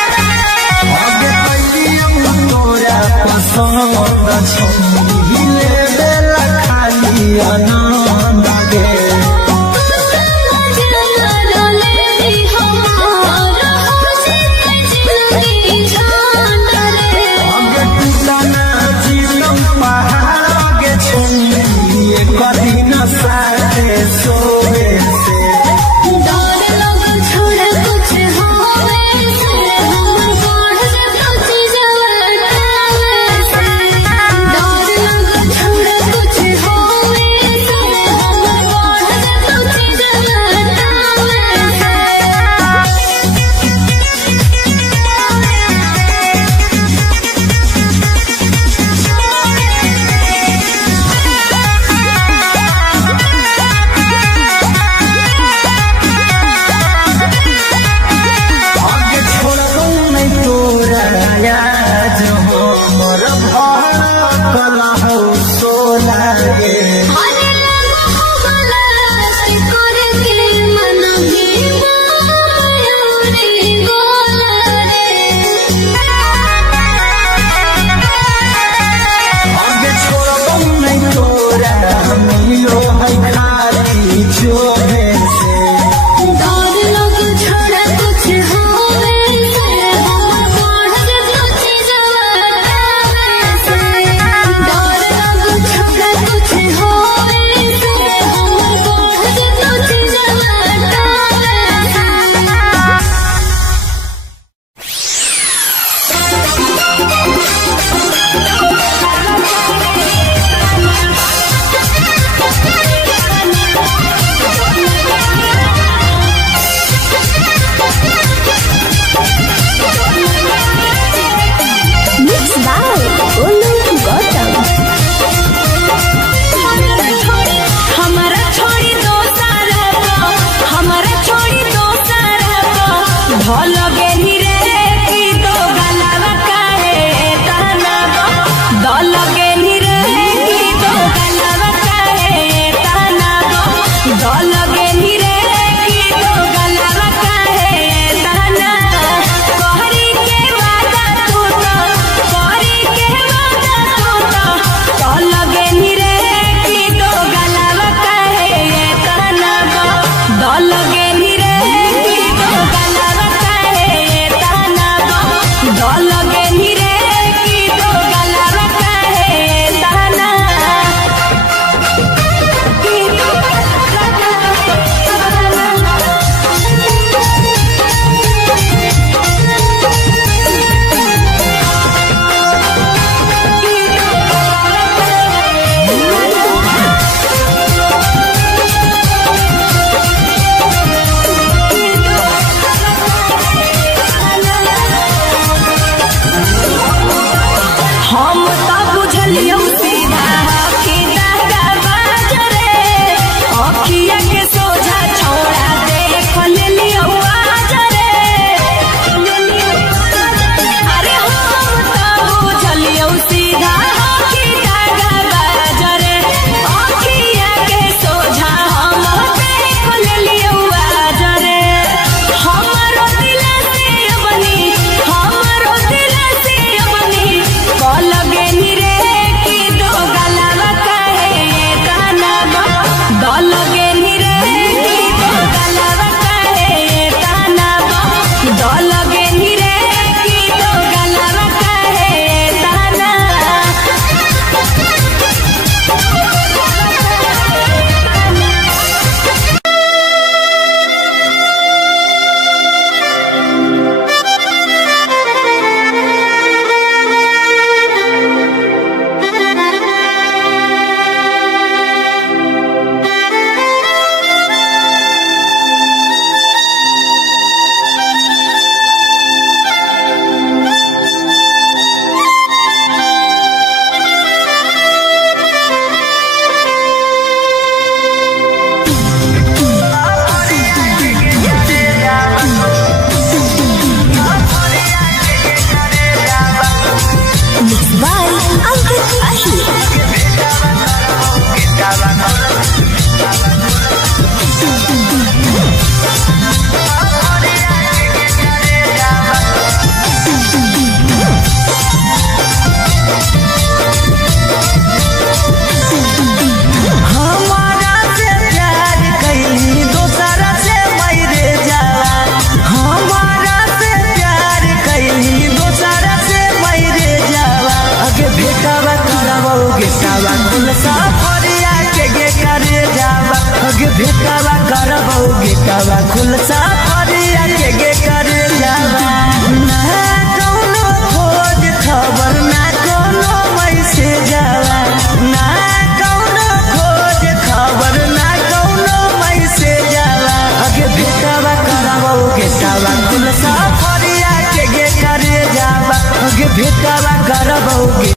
आगे कैलियौ तोरा पसंद छौनी ले गेला खाली आनंद गे आगे टूटा बेटावा करबौगे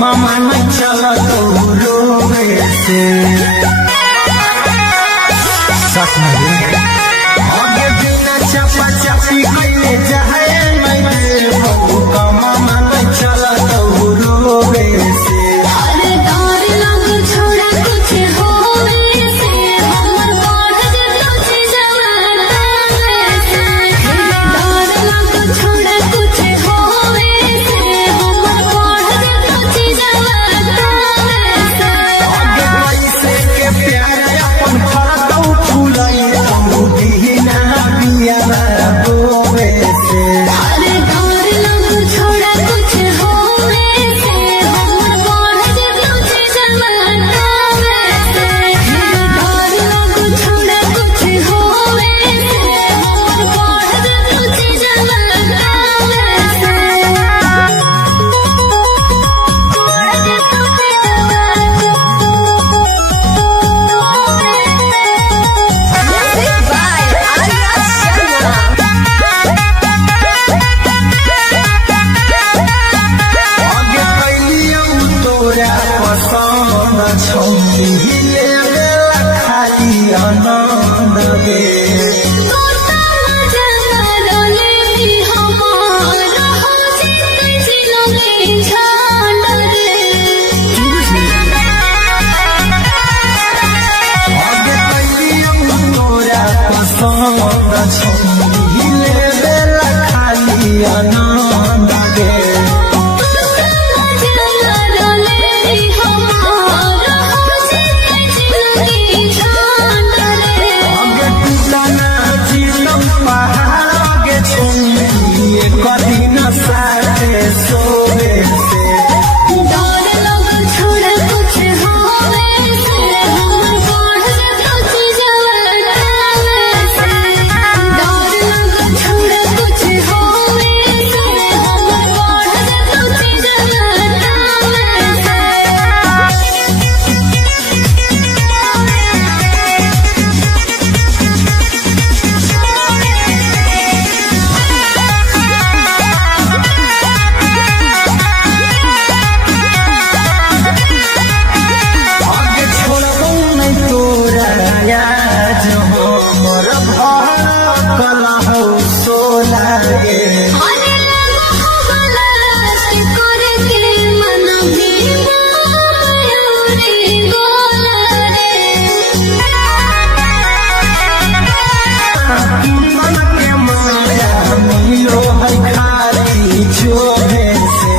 मामा नहीं चला तो रोवे से सच में आगे बिना चपा चपी कइले जाए नहीं का मामा नहीं चला तो रोवे से अरे डर लग छोड़ा कुछ होवे से हमर बढ़ जतो जवाना से डर लग छोड़ा कुछ होवे से हमर बढ़ जतो जवाना से आगे पैसे के प्यार अपन फरकौ फुलाई दीना बिया रोवे से अरे डर लग छोड़ा कुछ होवे से हमर बढ़ जतो जवाना से डर लग छोड़ा कुछ होवे से हमर बढ़ जतो जवाना Music by Arya Sharma. आगे कैलियौ तोरा पसंद छौली लेला खाली आनंद गे आगे कैलियौ तोरा पसंद छौली लेला खाली आनंद गे आगे टूटना जीतौ पहाड़ आगे छौली कदी न साथे सोवे से आगे छोड़बौ नहीं तोरा याद हमर भरकल हौ सोला गे मन के माया मिलो है खाली छोड़े से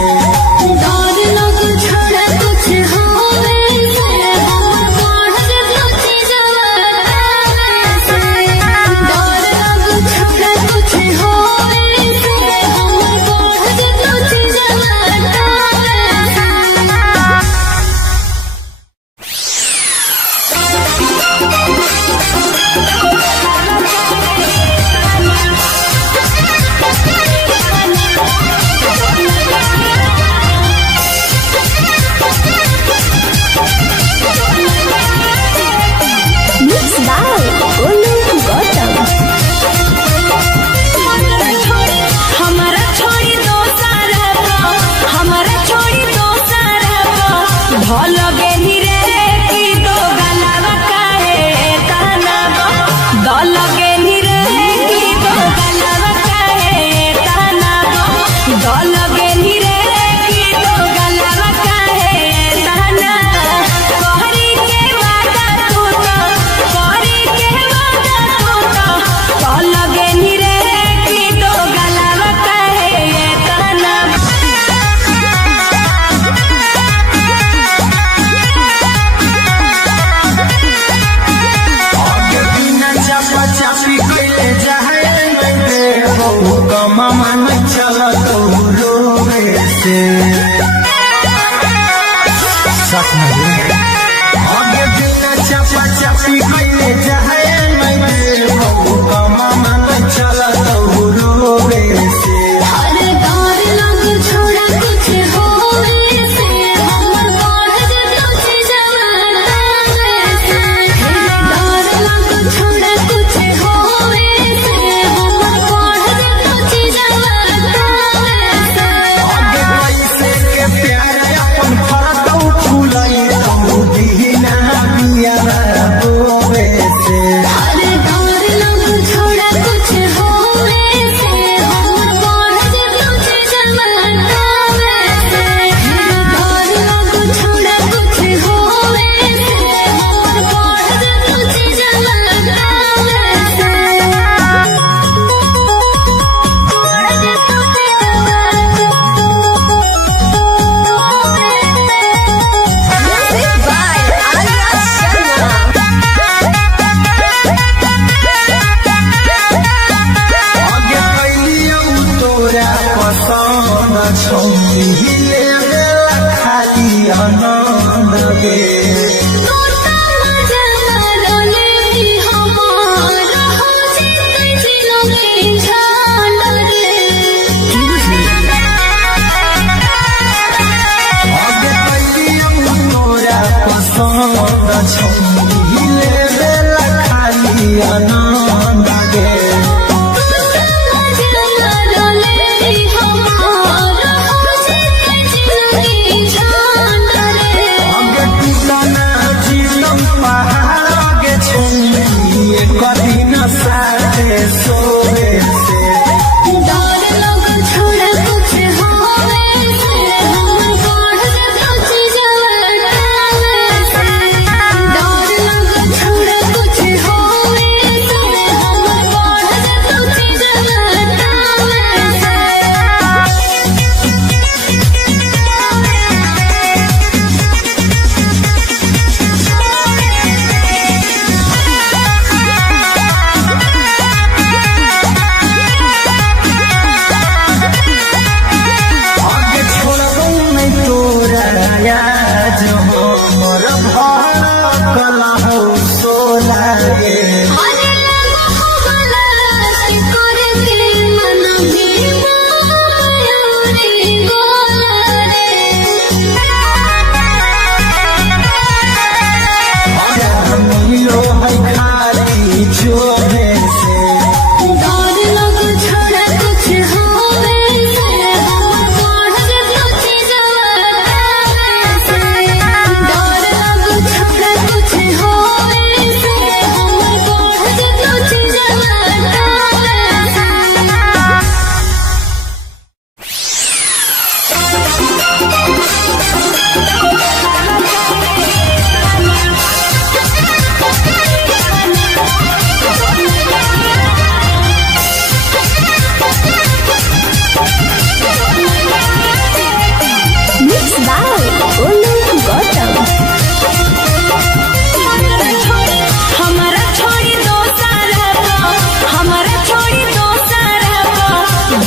मामा नहीं चला तो रोवे से सच में आगे बिना चपा चपी कइले जाए से सोए से डर लोग छोड़ा कुछ होवे से हमर बढ़ जाता चीज लड़ावे से डर लोग छोड़ा कुछ होवे से हमर बढ़ जाता चीज लड़ावे से आगे छोड़बो नहीं तोरा याद हो मोर भड़कला हो सोला गे अरे लगा हो गला कि करे दिल मन भी मायूरी गोला रे मिलो है खाली छोड़े से डर लोग छोड़ा कुछ होवे से हमर बढ़ जाता चीज लड़ावे से डर लोग छोड़ा कुछ होवे से हमर बढ़ जाता चीज लड़ावे से Mixed by Olu Gautam. हमारा छोड़ी दोसर हमारा छोड़ी दोसर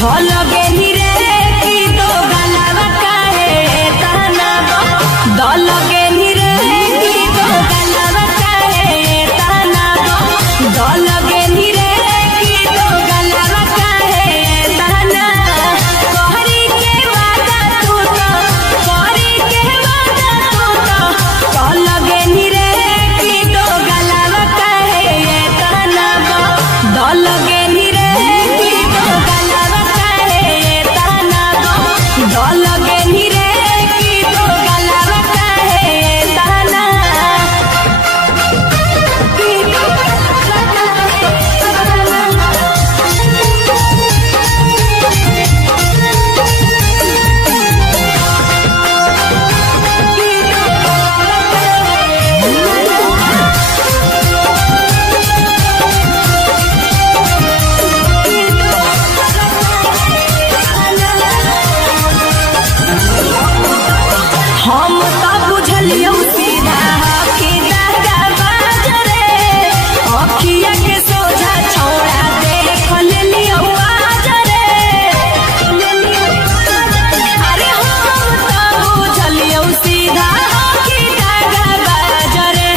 भल गेली रे की दो गलावा काहे ताना दल गेली रे की दो गलावा काहे ताना दल गेली रे की दो गलावा काहे ताना कहरी के वादा तू तो कहरी के वादा तू तो कल गेली रे की दो गलावा काहे ताना दल गेली रे की दो गलावा काहे ताना दल गेली रे की दो गलावा काहे ताना की दो हम तो बुझलियो सीधा कि दादा बाजरे अखिया के सोझा छोड़ा देख लेलियो बाजरे अरे हम तो बुझलियो सीधा कि दादा बाजरे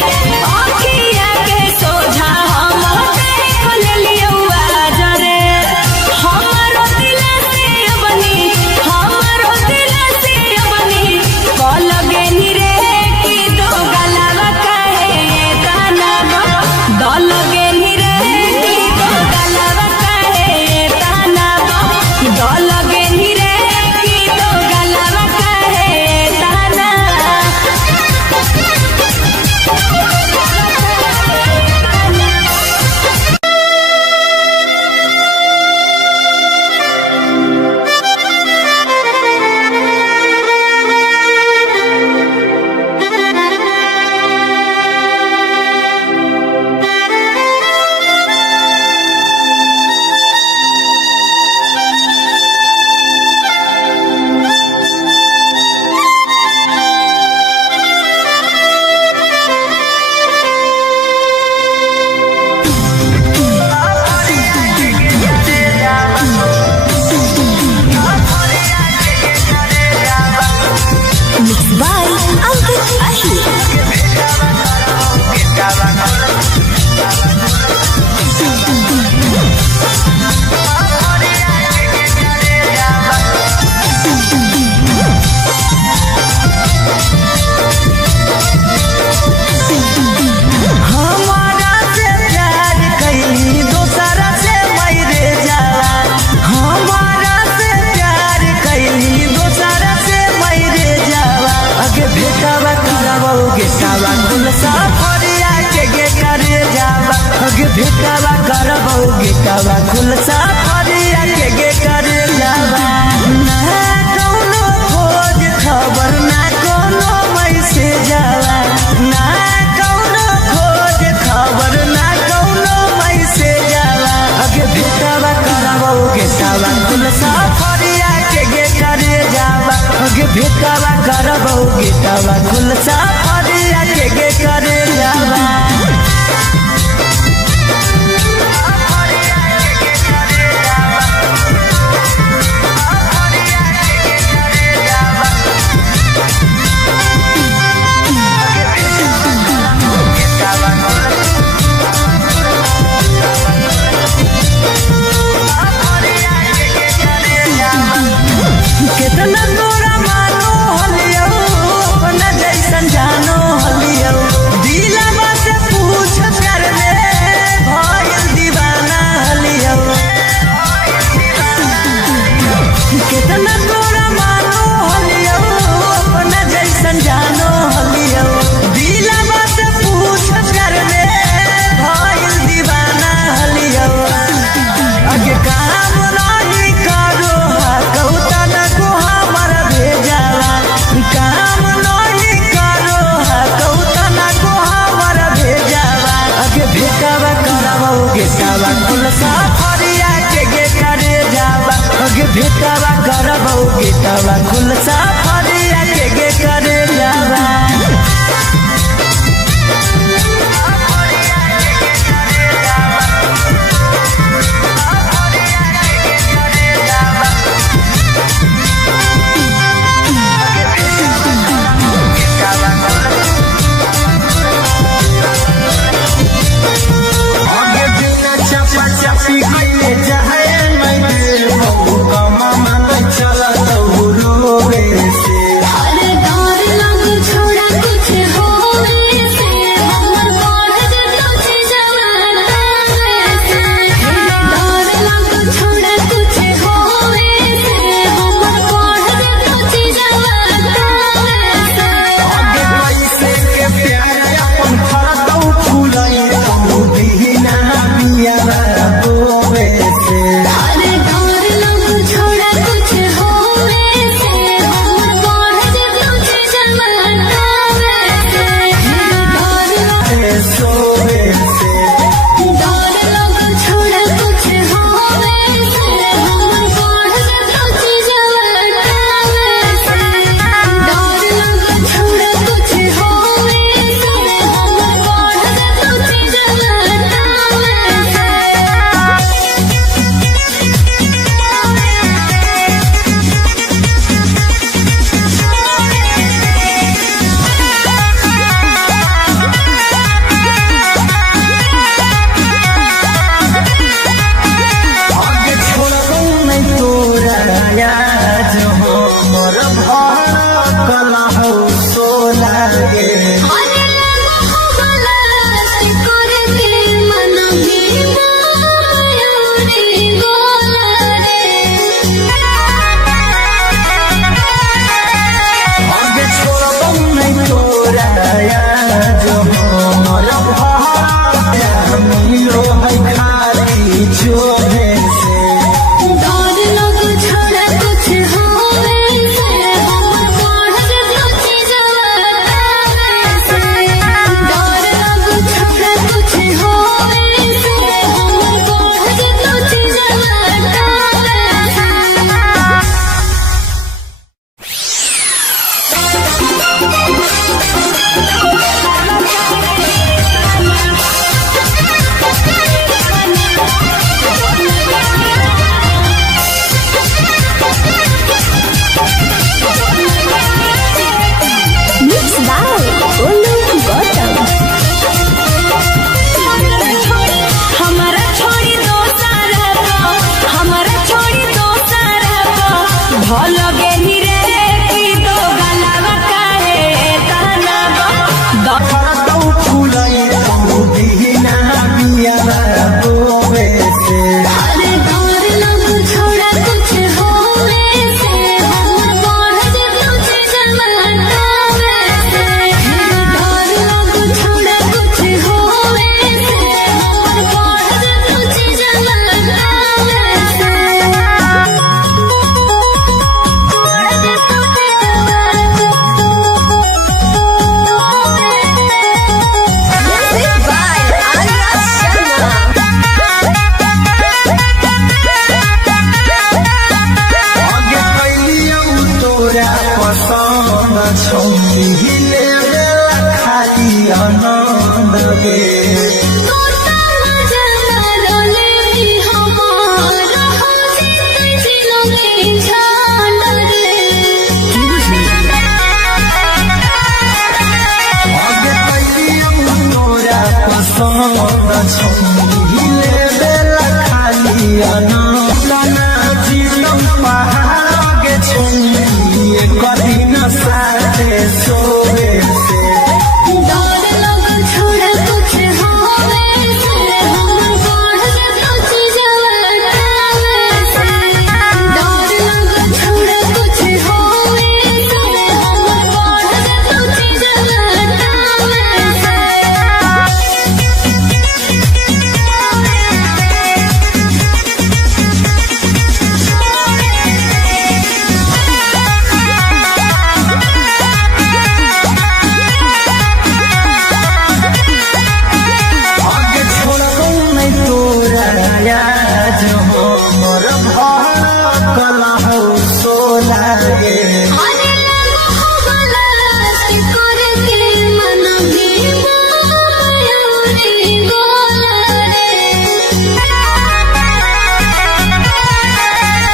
अखिया के सोझा हम देख लेलियो बाजरे हमारो दिल से बनी हमारो दिल से बनी कल गेली रे की दो गलावा काहे ताना दल गेली रे की दो गलावा काहे ताना दल गेली रे की दो गलावा काहे ताना Mixed by Ankit Ahir. हमारा से प्यार कैली दोसरा से मैरे जाला हमारा से प्यार कैली दोसरा से मैरे जाला आगे भेटावा करबो गे सावा कुल साफरिया के गे करे जावा आगे भेटावा करबो गेटवा खुल सफरिया के गे करे जावा ना कौनो खोज खबर ना कोनो मैसेज आवा ना कौनो खोज खबर ना कोनो मैसेज आवा अगे भेटवा करबो गेटवा खुल सफरिया के गे करे जावा अगे भेटवा करबो गेटवा खुल सफरिया के गे करे जावा कितना तोरा मानो हलियो अपना जैसन जानो हलियो दिलवा से पूछ कर ले भइल दीवाना हलियो कितना तोरा मानो हलियो अपना जैसन जानो हलियो दिलवा से पूछ कर ले भइल दीवाना हलियो अगे काम नहीं करो कौता काम नहीं करो कौता ना को हमारा भेजावा अगे भेटवा करबो गेटवा खुल सफरिया के गे करे जावा अगे भेटवा करबो गेटवा खुल सफरिया के गे करे जावा चाहे मैं कमा चला तो रोवे से नया जो मोर भड़कल हो सोना गे अरे लगो हो गलत करके मन भी मयूरी गोला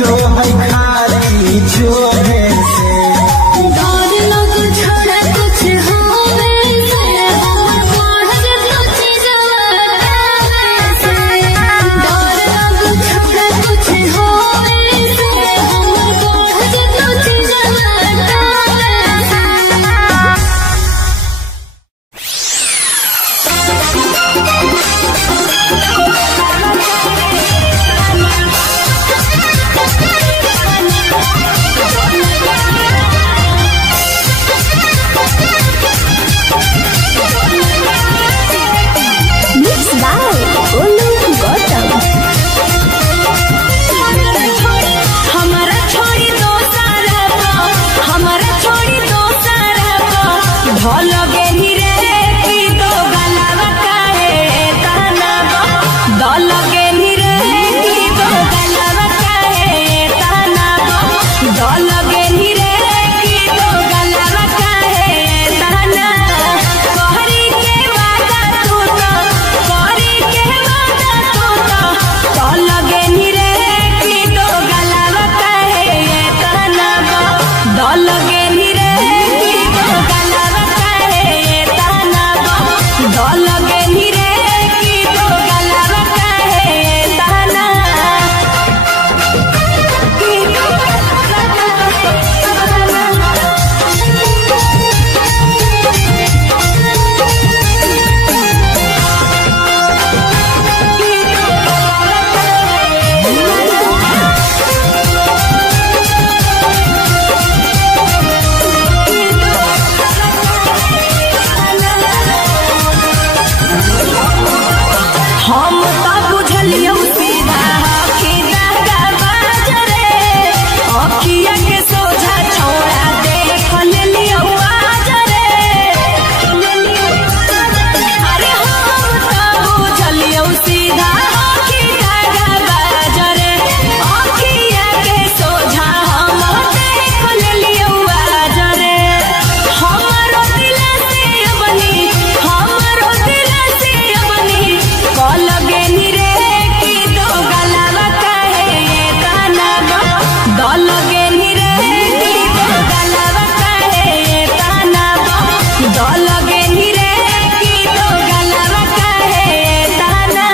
जो है खाली छोड़े से डर लग छोड़ा कुछ होवे से हमर पढ़ जे सोची जवाना से डर लग छोड़ा कुछ होवे से हमर पढ़ जे सोची जवाना से Mixed by Olu Gautam. हमारा छोड़ी दो सारा हमारा छोड़ी दो सारा भल गेली रे की दो गलावा काहे ताना दल गेली रे की दो गलावा काहे ताना दल गेली रे की दो गलावा काहे ताना कहरी के वादा तू तो कहरी के वादा तू तो दल गेली रे की दो गलावा काहे ताना दल गेली रे की दो गलावा काहे ताना दल गेली रे की दो गलावा काहे ताना की दो हम तो बुझलियो सीधा हकी दागा बाजरे अखिया के सोझा छोड़ा देख लेलियो आजरे अरे हम तो बुझलियो सीधा हकी दागा बाजरे अखिया के सोझा हम देख लेलियो आजरे हमारो दिल से बनी हमारो दिल से बनी कल गेली रे की दो गलावा काहे ताना दल गेली रे की दो गलावा काहे ताना दल गेली रे की दो गलावा काहे ताना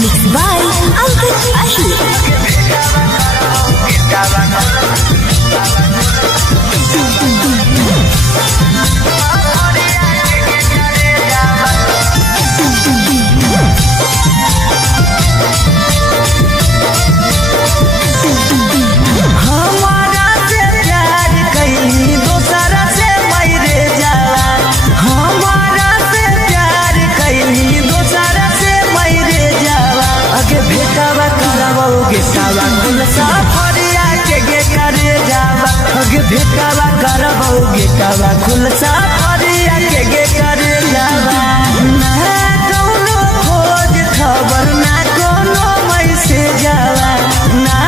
Mixed by Uncle Ashi. हमारा से प्यार कहीं दूसरा से मैरे जाला हमारा से प्यार कहीं दूसरा से मैरे जाला अगे भेटावा करबोगे सावा कुल साफरिया के गे करे जावा अगे भेटावा करबोगे सावा कुल साफरिया के गे करे जावा ना कोनो खोज खबर ना कोनो मैसेज आवा ना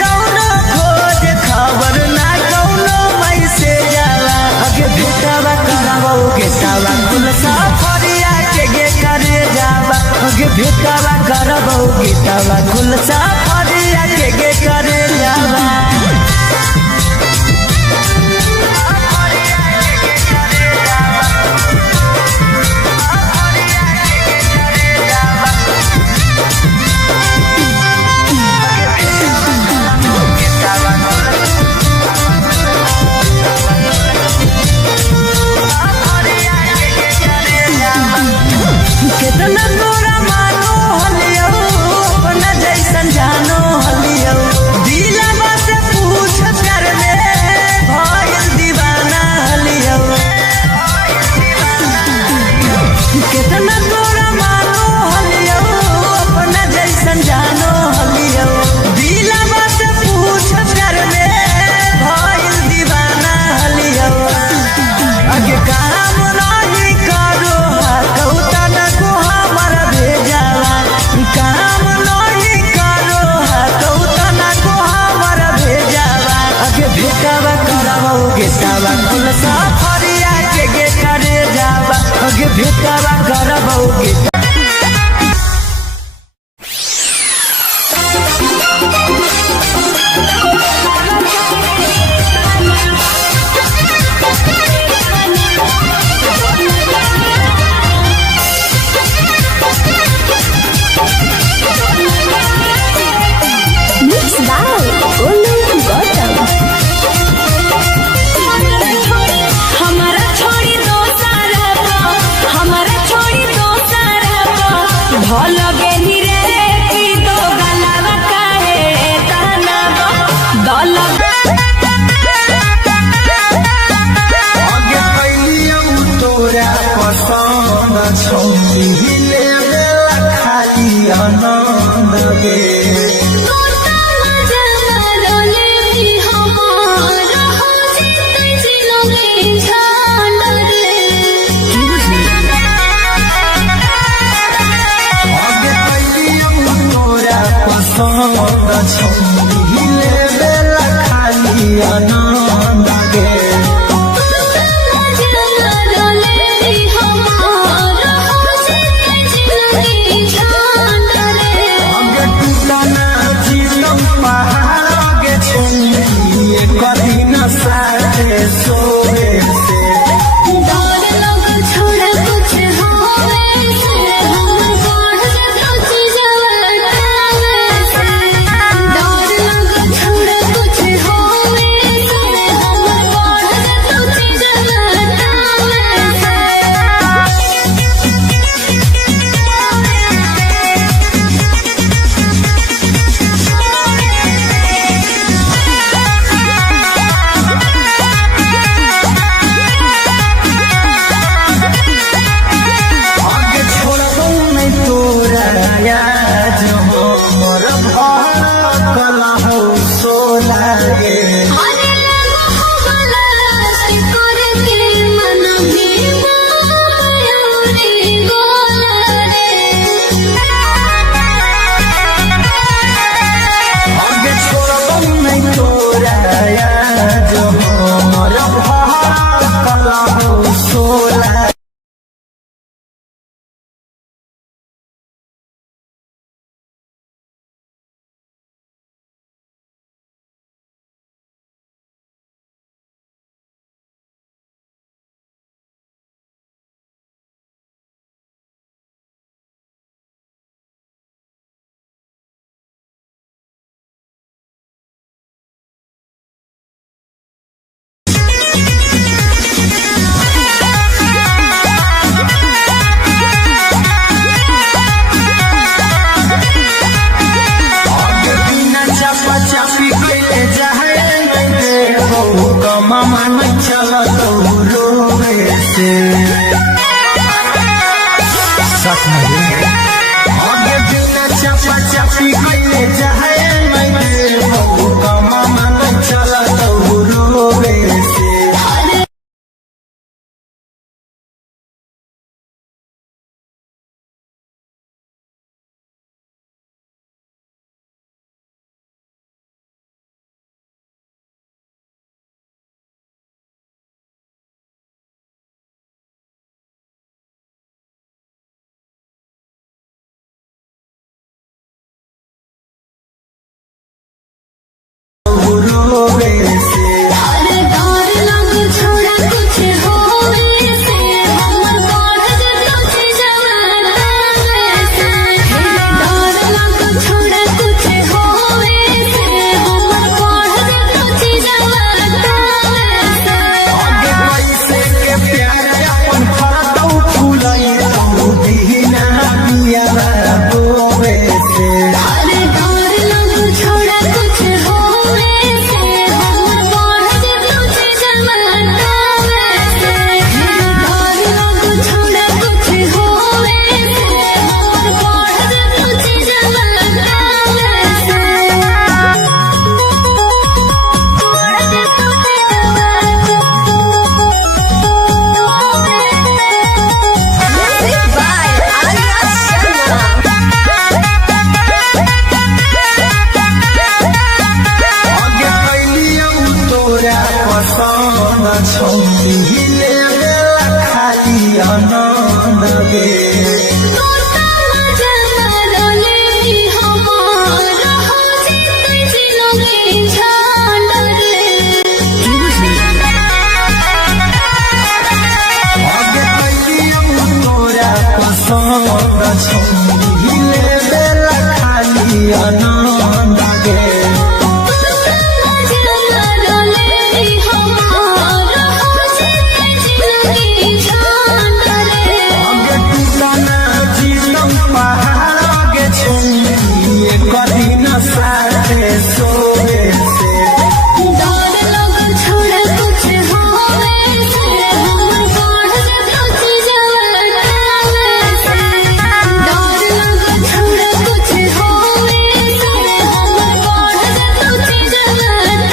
कोनो खोज खबर ना कोनो मैसेज आवा अगे भेटावा करबोगे सावा कुल साफरिया के गे करे जावा अगे भेटावा करबोगे सावा कुल साफरिया के गे करे जावा पसंद छौले बेला खाली आनंद गे कठिन साथे सोए से डर लग छोड़ कुछ होवे से हमर बढ़ जतो जवाना से डर लग छोड़ कुछ होवे से हमर बढ़ जतो मामा न चला तो रोवे से सच में आगे बिना चपा चपी कइले जाए नहीं हो मामा न चला तो रोवे से खाली आनंद गे खाली आनंद गे कठिन साथे सोए से डर लग छोड़ कुछ होवे से हमर बढ़ जतो जवाना से डर लग छोड़ कुछ होवे से हमर बढ़ जतो जवाना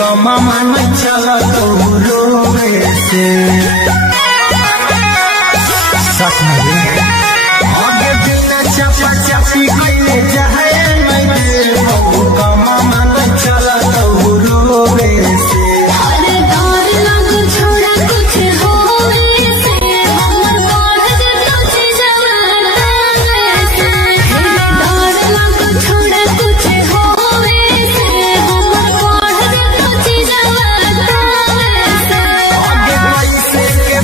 गमा मन चला तो रोवे से सच में आगे बिना चपा चपी कइले जाए मैं दे गमा मन चला तो रोवे से अरे डर लग छोड़ा कुछ होवे से हमर बढ़ जतो चीजवा से डर लग छोड़ा कुछ होवे से हमर बढ़ जतो चीजवा से आगे पैसे के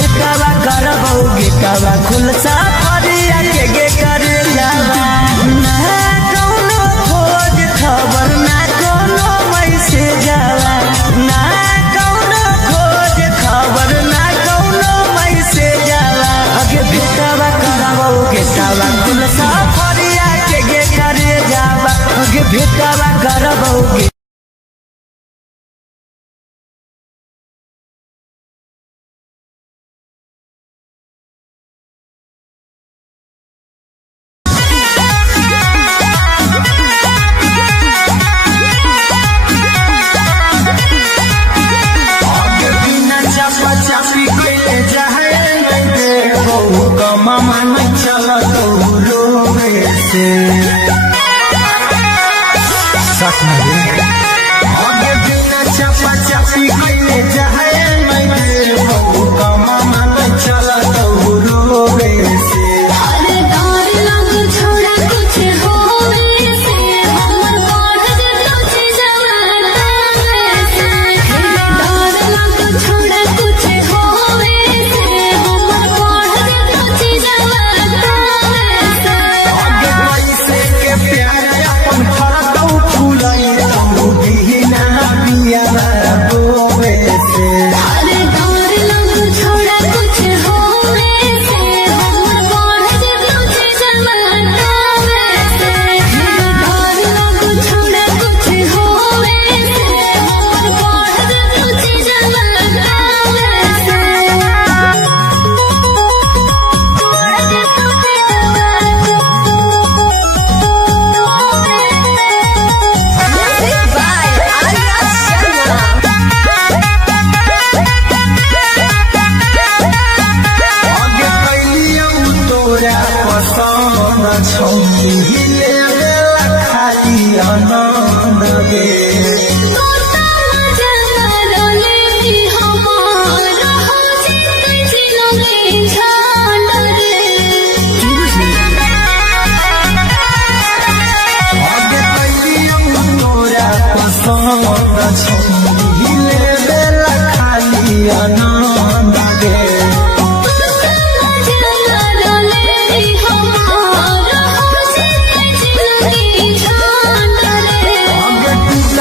भेटावा करबौ गेटावा खुलसा फरिया के गे करे जावा ना कौनो खोज खबर ना कोनो मैसेज जावा ना कौनो खोज खबर ना कोनो मैसेज जावा अगे भेटावा करबौ गेटावा खुलसा फरिया के गे करे जावा अगे भेटावा करबौ चापी कैले जाए मामा नहीं चला तो रोवे से आगे बिना चापा चापी कैले जाए मामा नहीं चला तो रोवे से अरे डर लग छोड़ा कुछ होवे से हमर बढ़ जतो छी जवाना से डर लग छोड़ा कुछ होवे से हमर बढ़ जतो छी जवाना से आगे पैसे के प्यार अपन फरकौ फुलाई तू बिना बिया रोवे से अरे डर लग छोड़ा कुछ होवे से हमर बढ़ जतो छी जवाना से डर लग छोड़ा कुछ होवे से हमर बढ़ जतो छी जवाना Music by Arya Sharma. आगे कैलियौ तोरा पसंद छौली लेला खाली आनंद गे तोता जंगलले हमार हो जिते जिलगे झाड़ रे आगे कैलियौ तोरा पसंद छौली लेला खाली आनंद गे जंगलले हमार हो जिते जिलगे झाड़ रे आगे टूटल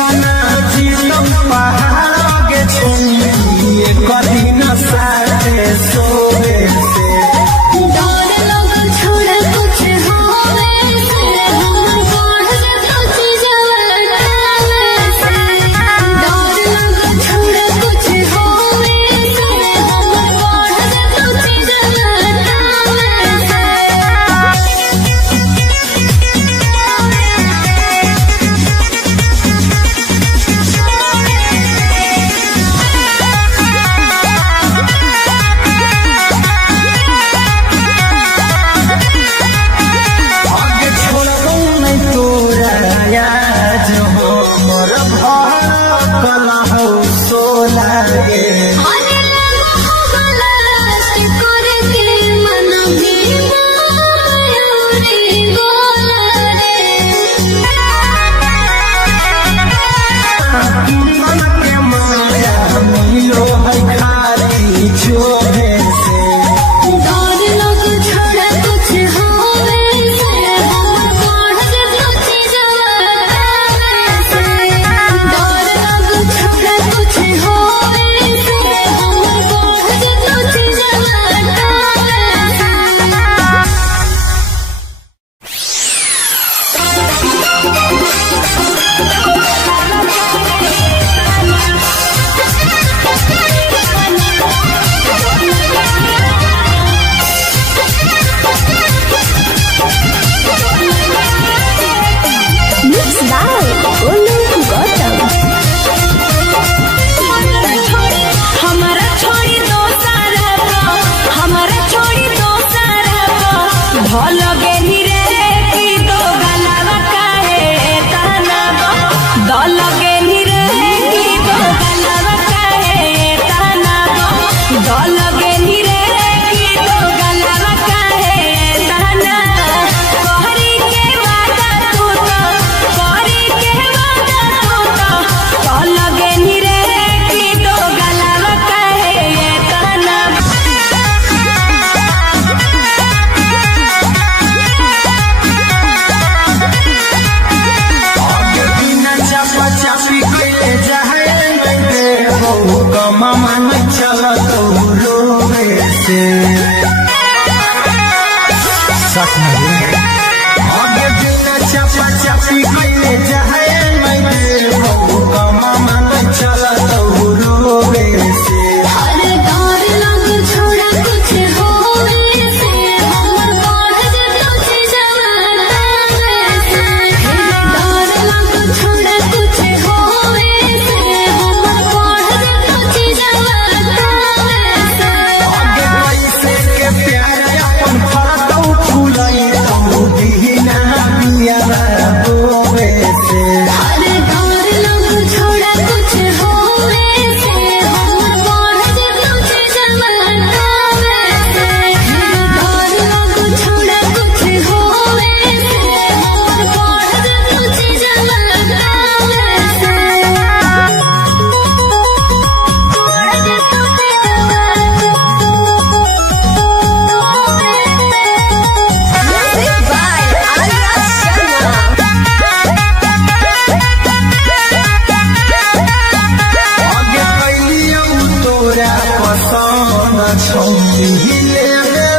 छौरी लेवेला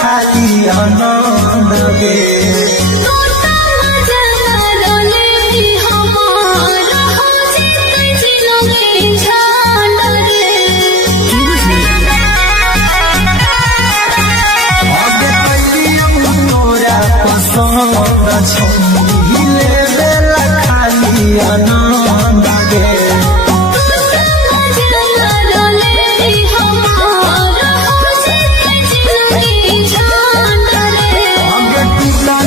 खाली आनंद गे छौरी लेवेला खाली आनंद गे टूटा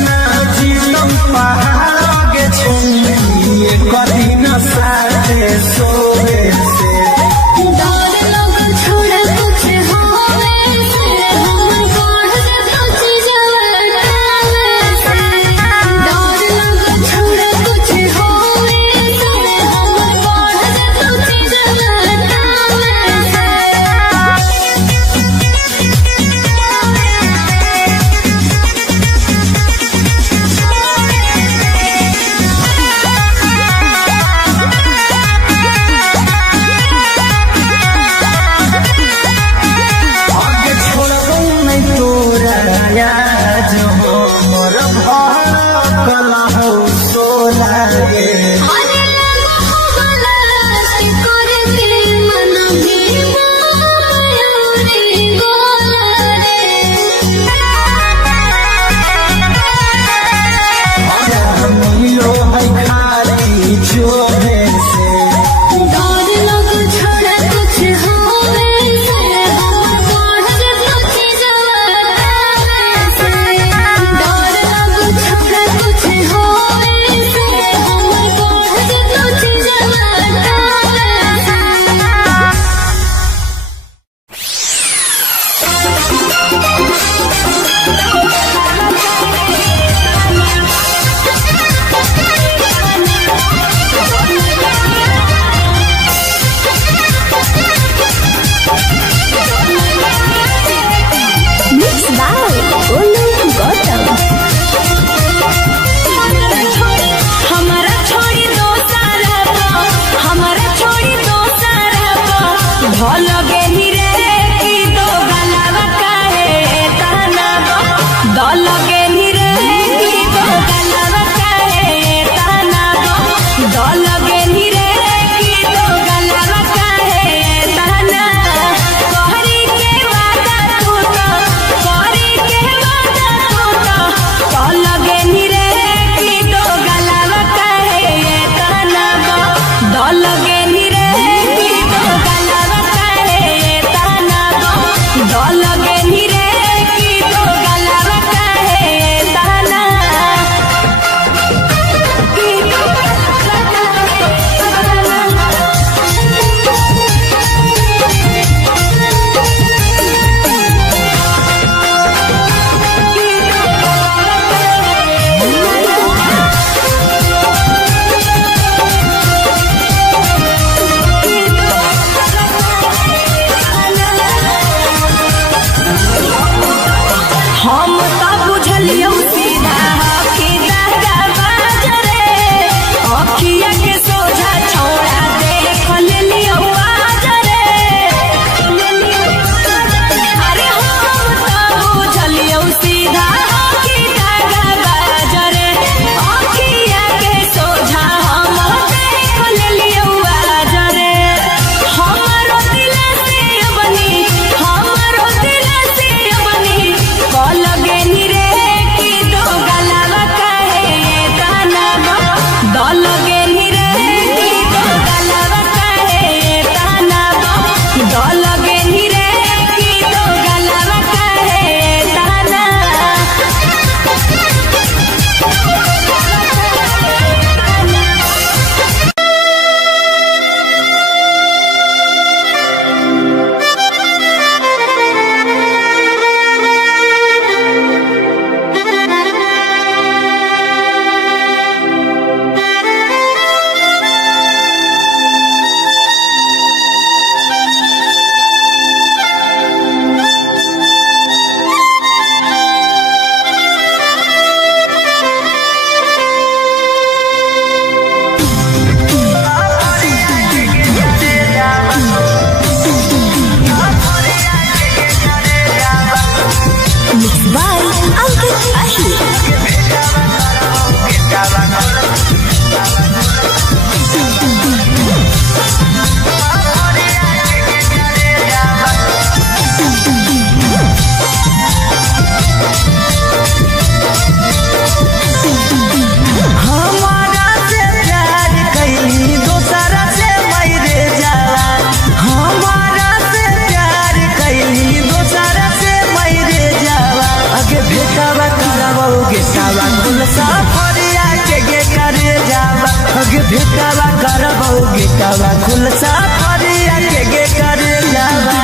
गेटवा खुल सफरिया के करे जावा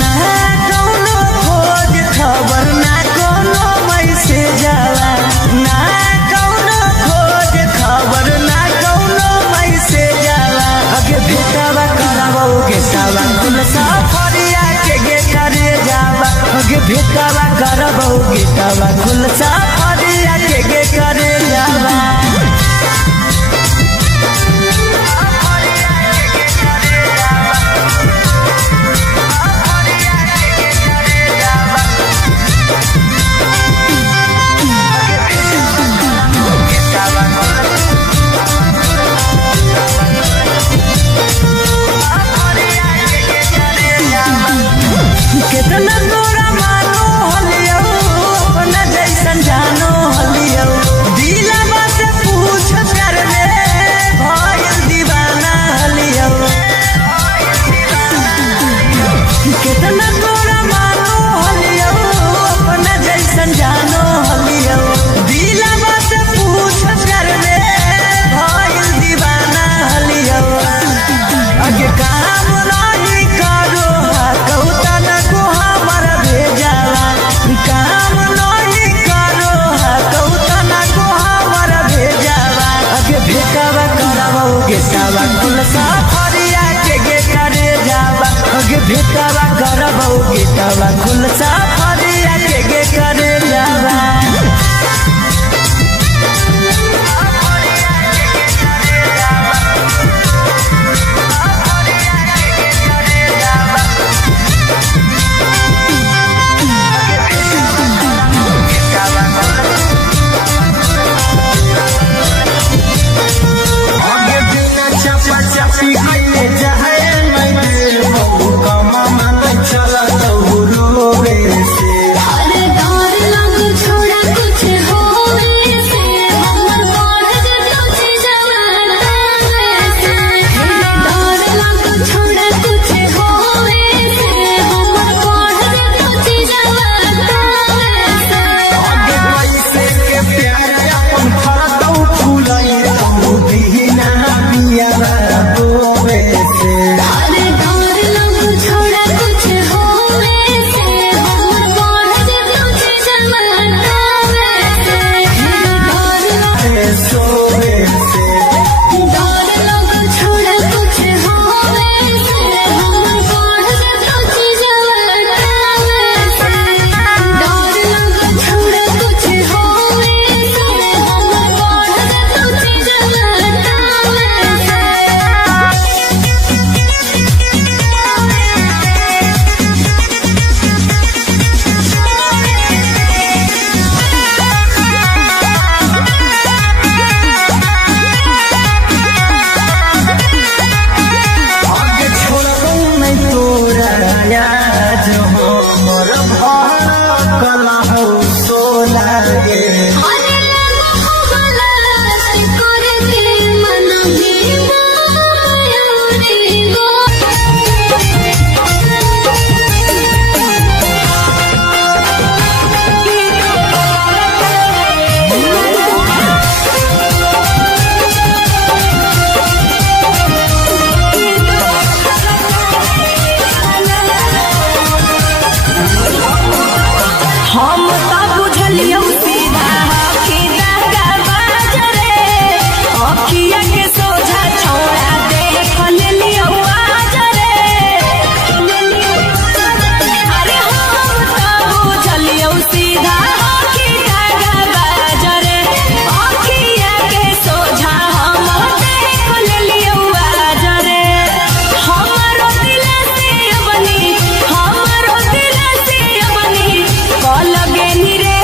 ना कौनो खोज खबर ना कोनो मैसेज जावा ना कौनो खोज खबर ना कोनो मैसेज जावा अगे भेटवा करबो गेटवा खुल सफरिया के करे जावा अगे भेटवा करबो गेटवा खुल सफरिया के करे जावा कितना तोरा मानो हलियो अपना जैसन जानो हलियो दिलवा से पूछ कर ले भइल दीवाना हलियो कितना तोरा मानो हलियो अपना जैसन जानो हलियो दिलवा से पूछ कर ले भइल दीवाना हलियो अगे काम नहीं करो कहूता न को हमारा भेजावा काम नहीं करो कहूता न को हमारा भेजावा अगे भेटवा करबो गेटवा खुल सफरिया के करे जावा अगे भेटवा करबो गेटवा खुल सफरिया के करे जावा लगे नी रे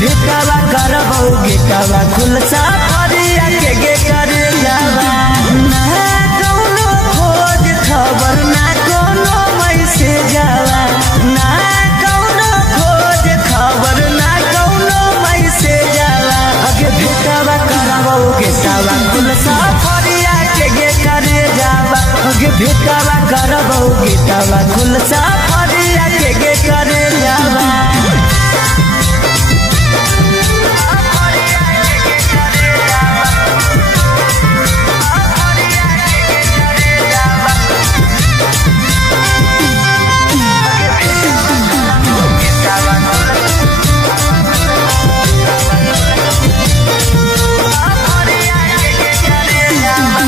भेटावा करबौ गेटावा खुलसा फरिया के गे करे जावा ना कोनो खोज खबर ना कोनो मैसेज जावा ना कोनो खोज खबर ना कोनो मैसेज जावा अगे भेटावा करबौ गेटावा खुलसा फरिया के गे करे जावा अगे भेटावा करबौ गेटावा खुलसा फरिया के गे करे जावा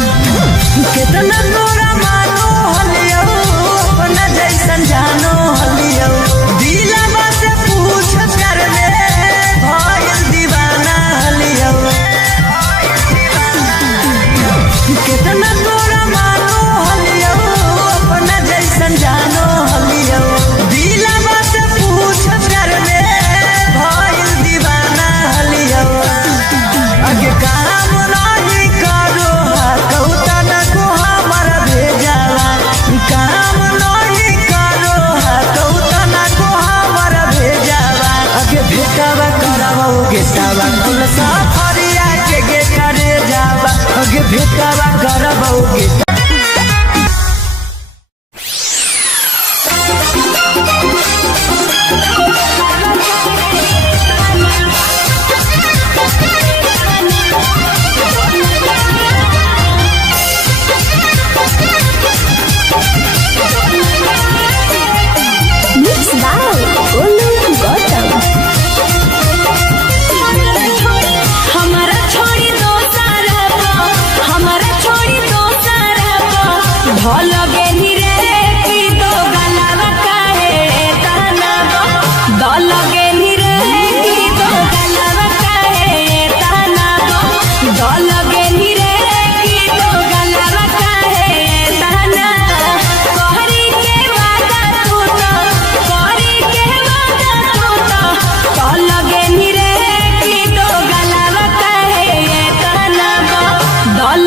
कितना तोरा मानो हलियो अपना जैसन जानो हलियो दिलवा से पूछ कर ले भइल दीवाना हलियो कितना तोरा मानो हलियो अपना जैसन जानो हलियो दिलवा से पूछ कर ले भइल दीवाना हलियो अगे काम नहीं करो कौता काम नहीं करो कौता ना को हमारा भेजावा अगे भेटावा करबौ गेटावा खुलसा फरिया के गे करे जावा अगे भेटावा करबौ गेटा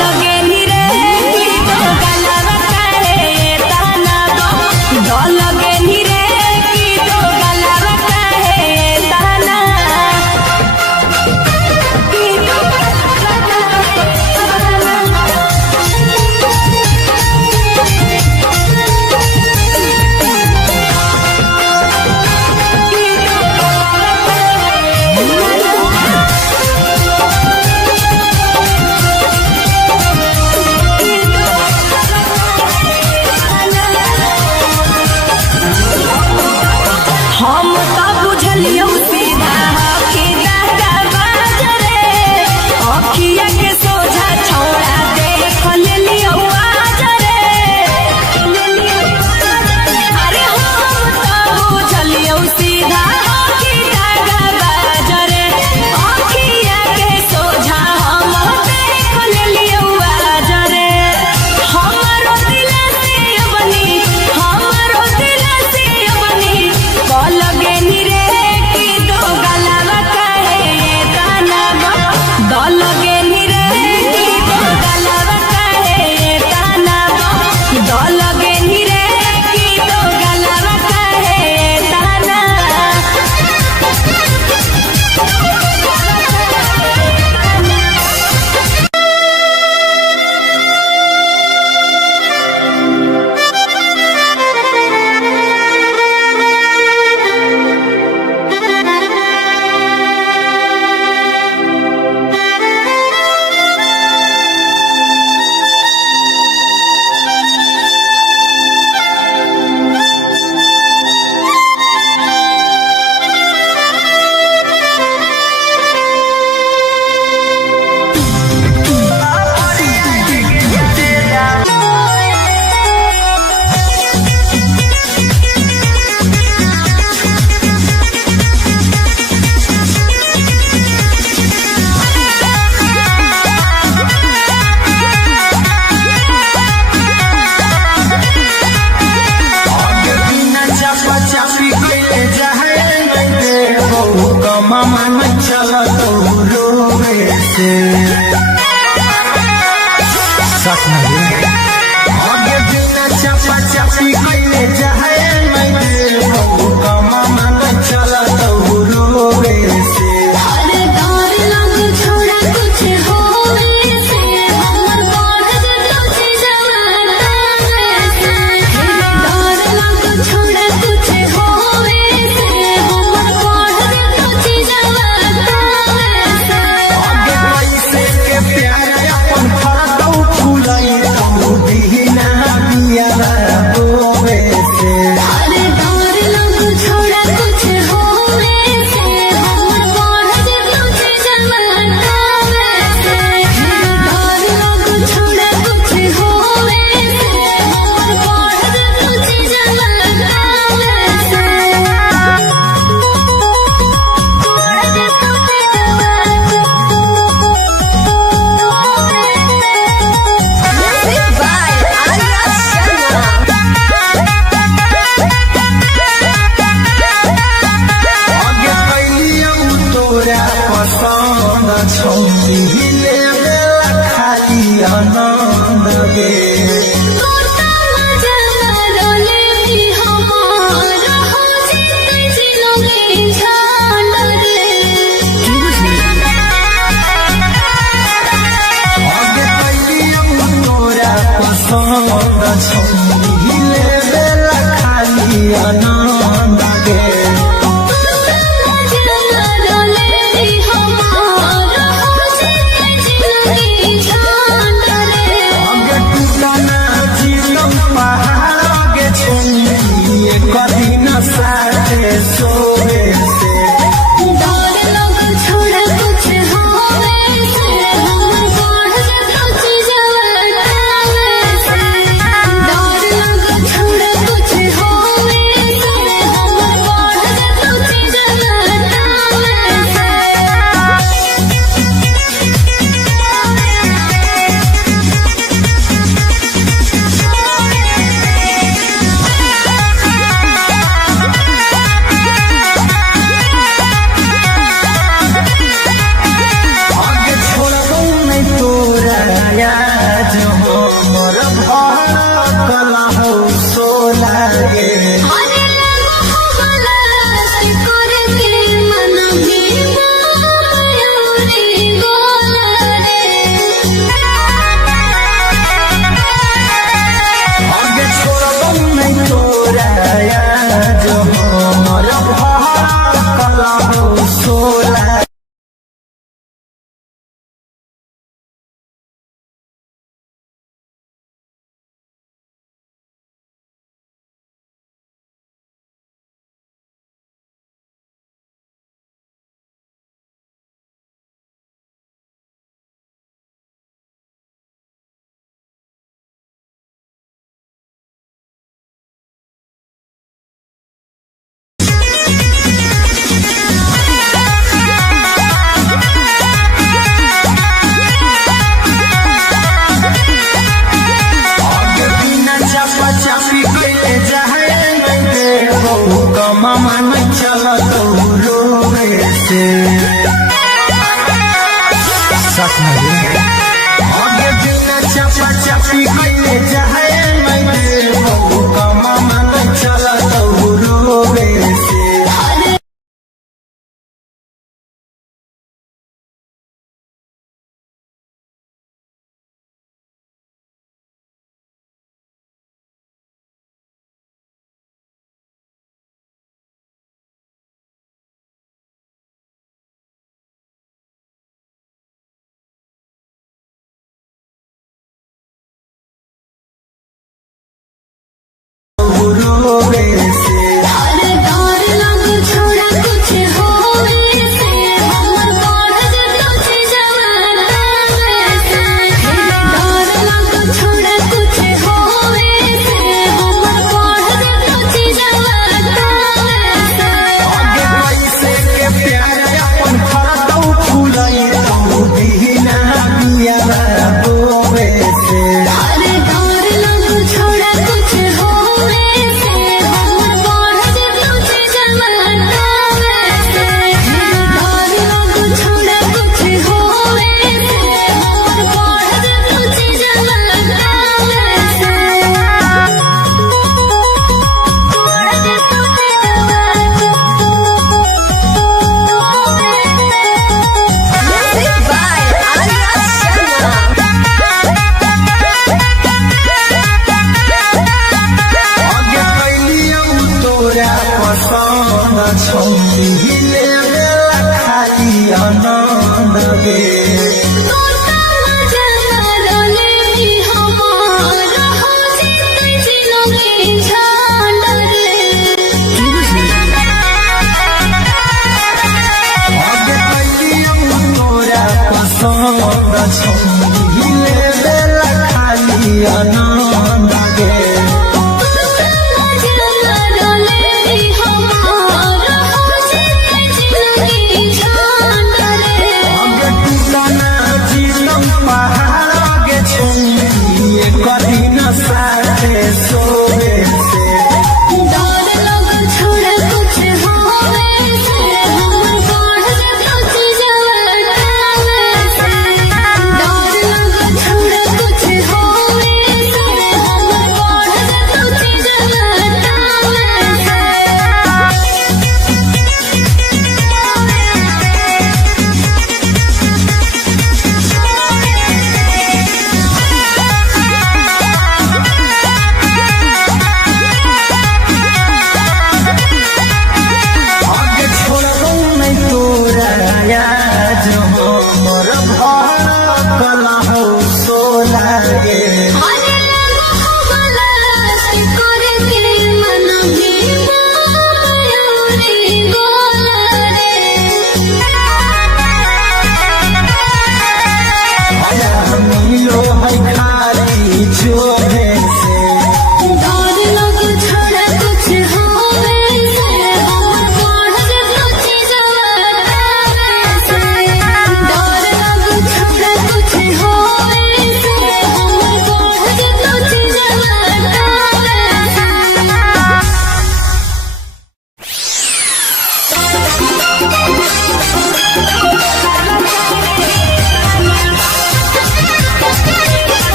लगे नी रे की तो गलवा काहे मन चला तो रोवे से सच नहीं आगे बिना चपा चपी कइले जाए नहीं कमा मन चला तो रोवे से अरे डर लग छोड़ा कुछ होवे से हमर बढ़ तुझे जवाना से डर लग छोड़ा कुछ होवे से हमर बढ़ तुझे जवाना से आगे कैसे के प्यार अपन फरतौ फुलाई तो दीना बिया रोवे से अरे डर लग छोड़ा कुछ होवे से हमर बढ़ तुझे जवाना से डर लग छोड़ा कुछ होवे से हमर बढ़ तुझे जवाना आगे कैलियौ तोरा पसंद छौरी लेवेला खाली आनंद गे आगे कैलियौ तोरा पसंद छौरी लेवेला खाली आनंद गे आगे टूटना जीवन पहाड़ आगे छोड़ी कभी न साथे सोवे से छोड़ा कुछ होवे से हमर बढ़ तुझे जवाना से डर लग छोड़ा कुछ होवे से हमर बढ़ तुझे जवाना आगे छोड़बौ नहीं तोरा याद हमर भड़कल हो सोला गे अरे मोहब्बला से करके मन भी मयूरी गोला आगे छोड़बौ नहीं तोरा याद हमर भड़कल हो सोला आगे बिना चपा चपी कइले जाए नहीं कमा मन चला तो रोवे से सच नहीं आगे बिना चपा चपी कइले जाए नहीं कमा मन चला तो रोवे से रोवे से अरे डर लग छोड़ा कुछ होवे से हमर बढ़ तुझे जवाना से डर लग छोड़ा कुछ होवे से हमर बढ़ तुझे जवाना से आगे कैसे के प्यार अपन फरतौ फुलाई तो दीना बिया रोवे से अरे डर लग छोड़ा कुछ होवे से हमर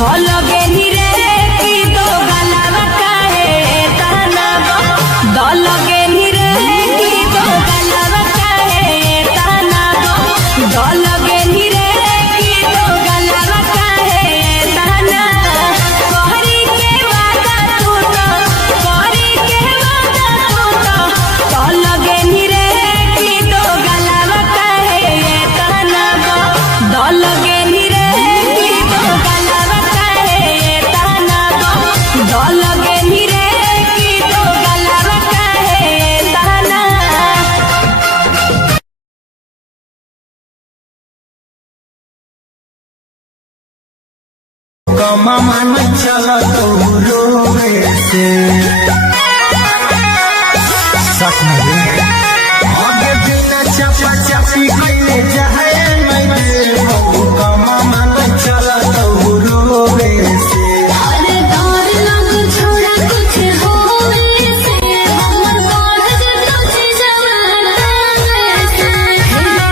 ढोल गेली रे की दो गलावा काहे ताना गो ढोल गेली रे की दो गलावा काहे ताना गो ढोल गेली रे की दो गलावा काहे ताना कोहरी के वादा तू तो कोहरी के वादा तू तो ढोल गेली रे की दो गलावा काहे ताना गो ढोल गेली रे की दो गलावा काहे ताना गो ढोल गेली रे की दो गलावा काहे ताना कमा मन चला तो रोवे से सच में आगे बिना चपा चपी कइले जाए मैं देव कमा मन चला तो रोवे से अरे डर लग छोड़ा कुछ होवे से हमर बाढ़ जे तुझे जवाना से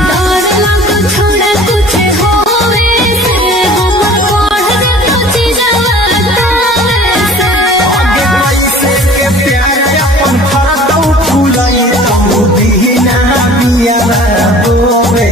डर लग छोड़ा कुछ होवे से हमर बाढ़ जे तुझे जवाना से आगे पैसे के प्यार अपन फरदौ फुलाई तू बिना बिया रोवे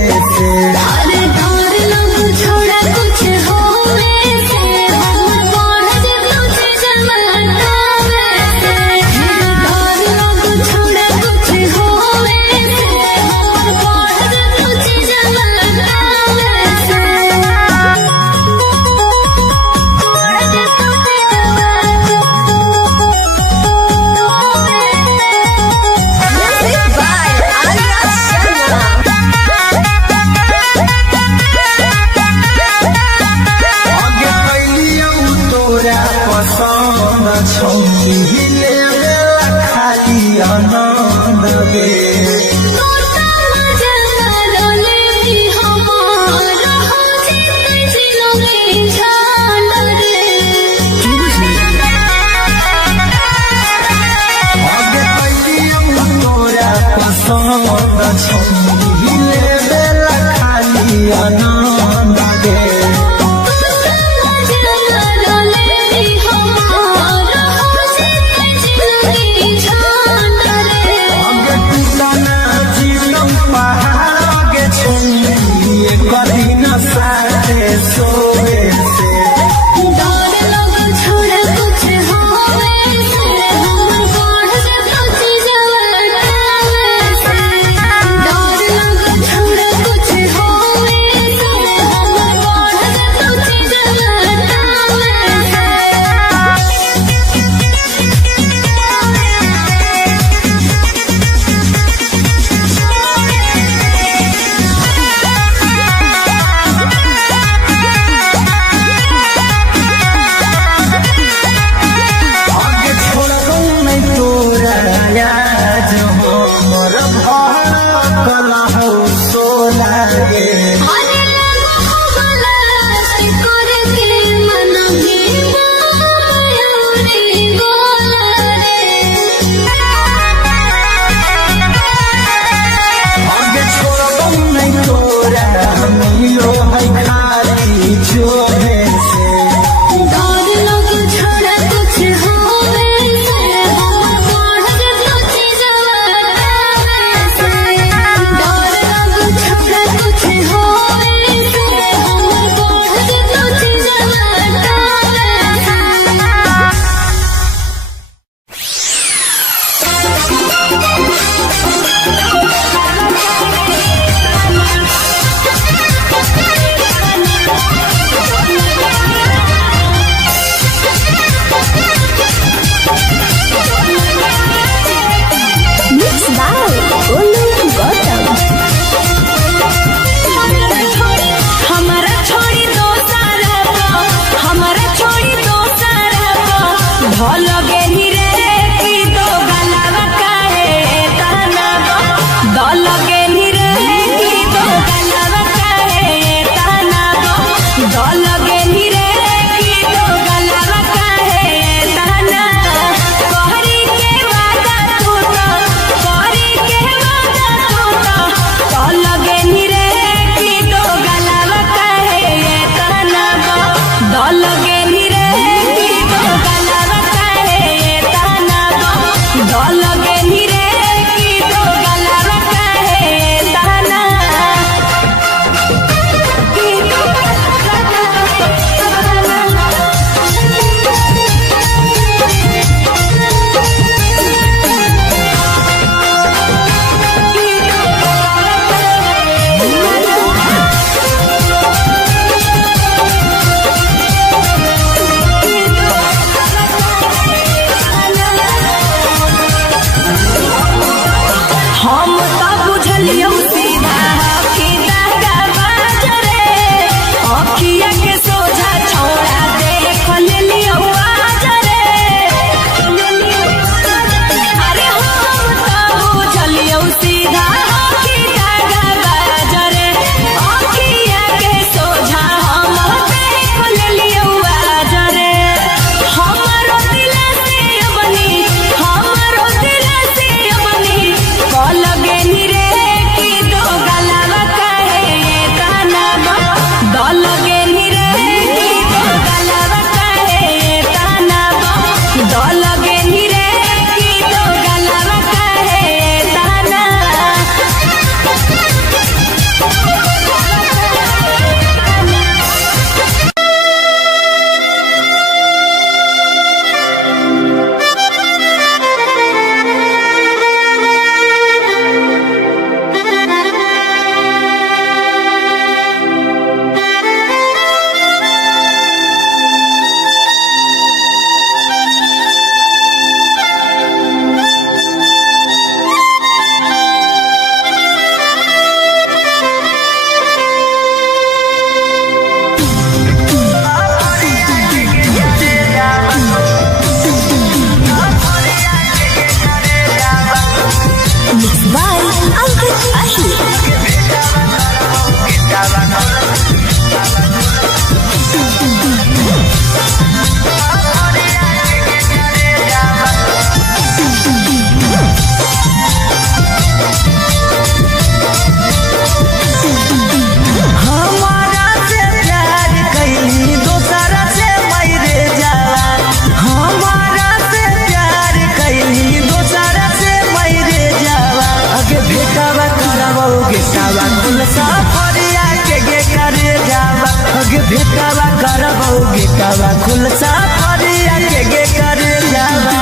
भेटावा करबौ गेटावा खुलसा फरिया के गे करे जावा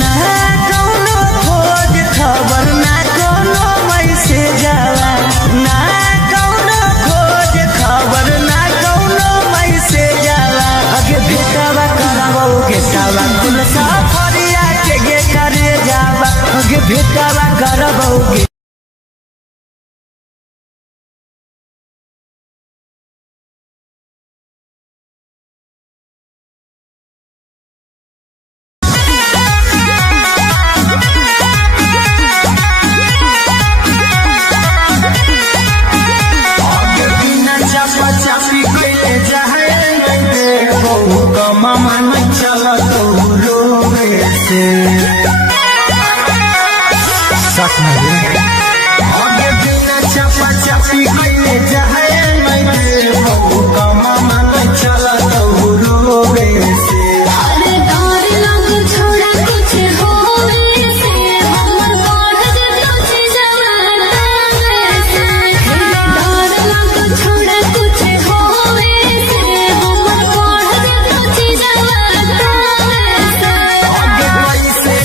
ना कौनो खोज खबर ना कौनो मैसेज जावा ना कौनो खोज खबर ना कौनो मैसेज जावा अगे भेटावा करबौ गेटावा खुलसा फरिया के गे करे जावा अगे भेटावा करबौ अरे डर लग छोड़ा कुछ होवे से हमर बढ़ जतो जवाना से डर लग छोड़ा कुछ होवे से हमर बढ़ जतो जवाना से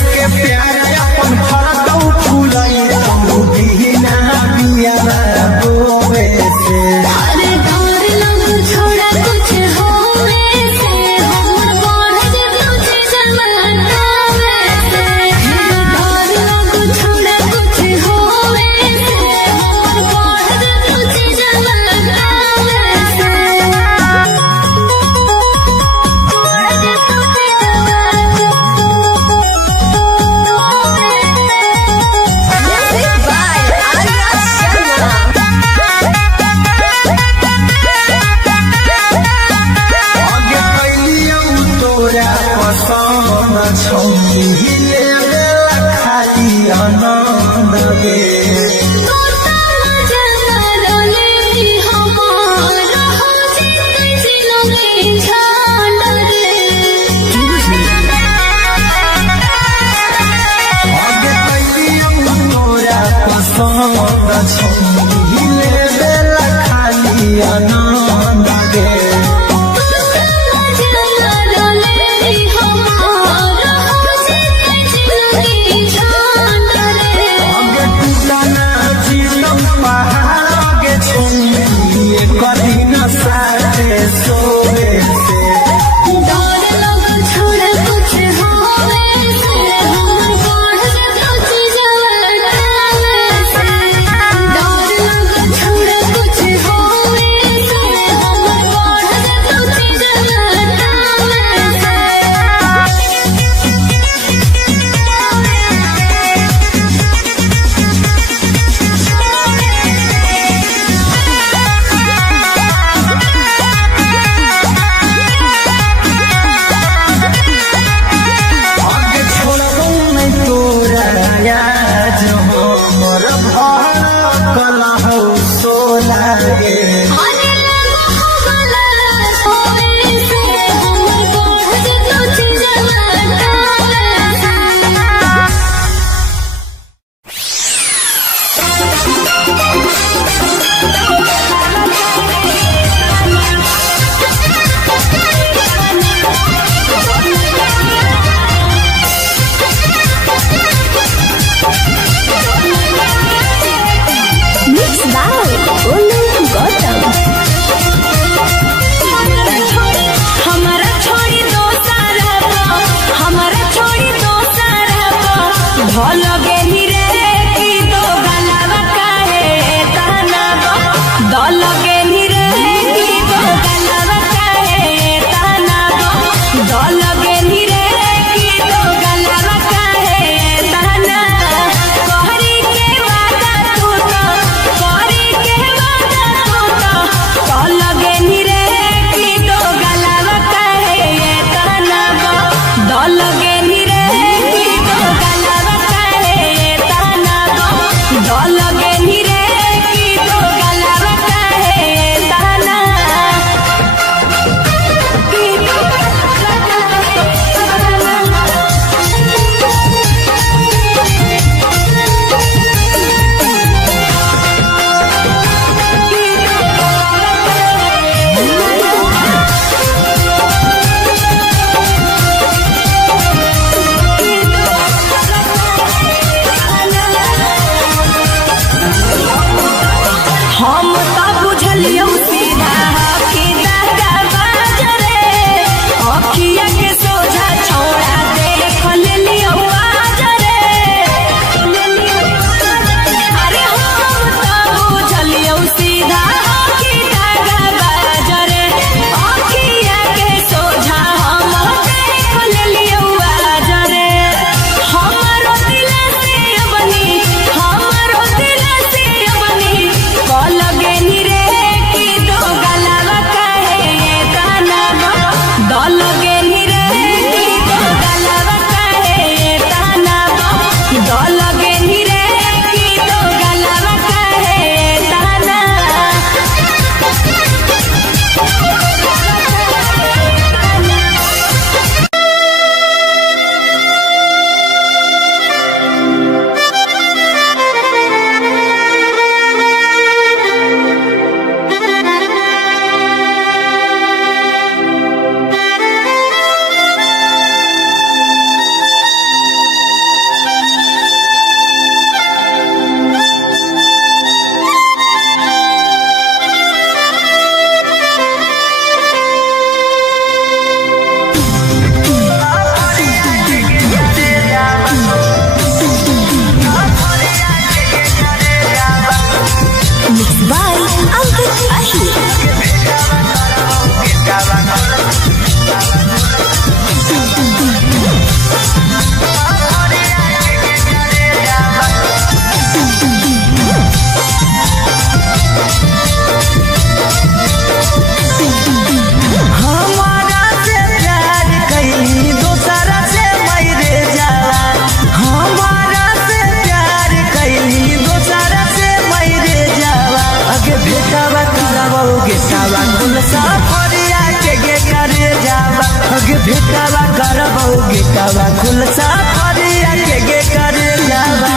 भेटावा करबौ गेटावा खुलसा फरिया के करे जावा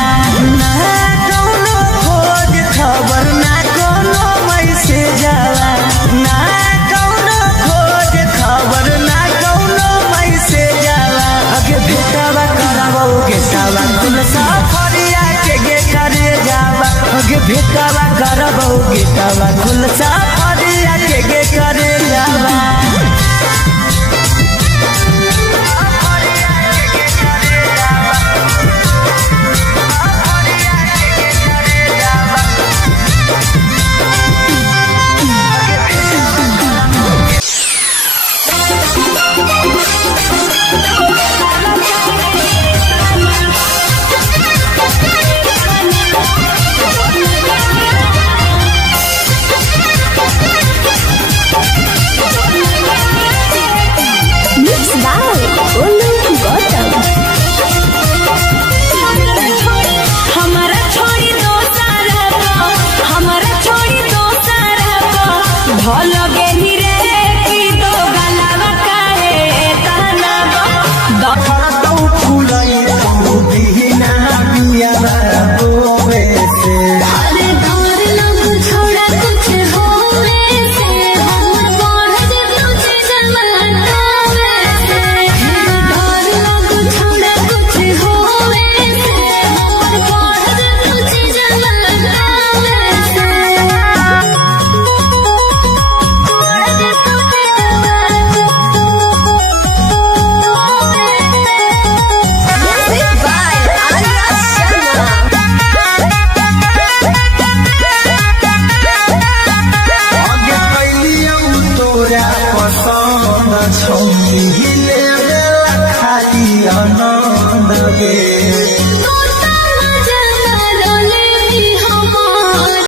ना कोनो खोज खबर ना कोनो मैसेज जावा ना कोनो खोज खबर ना कोनो मैसेज जावा अगे भेटावा करबौ गेटावा खुलसा फरिया के करे जावा अगे भेटावा करबौ गेटावा खुलसा फरिया के करे जावा आनंद गे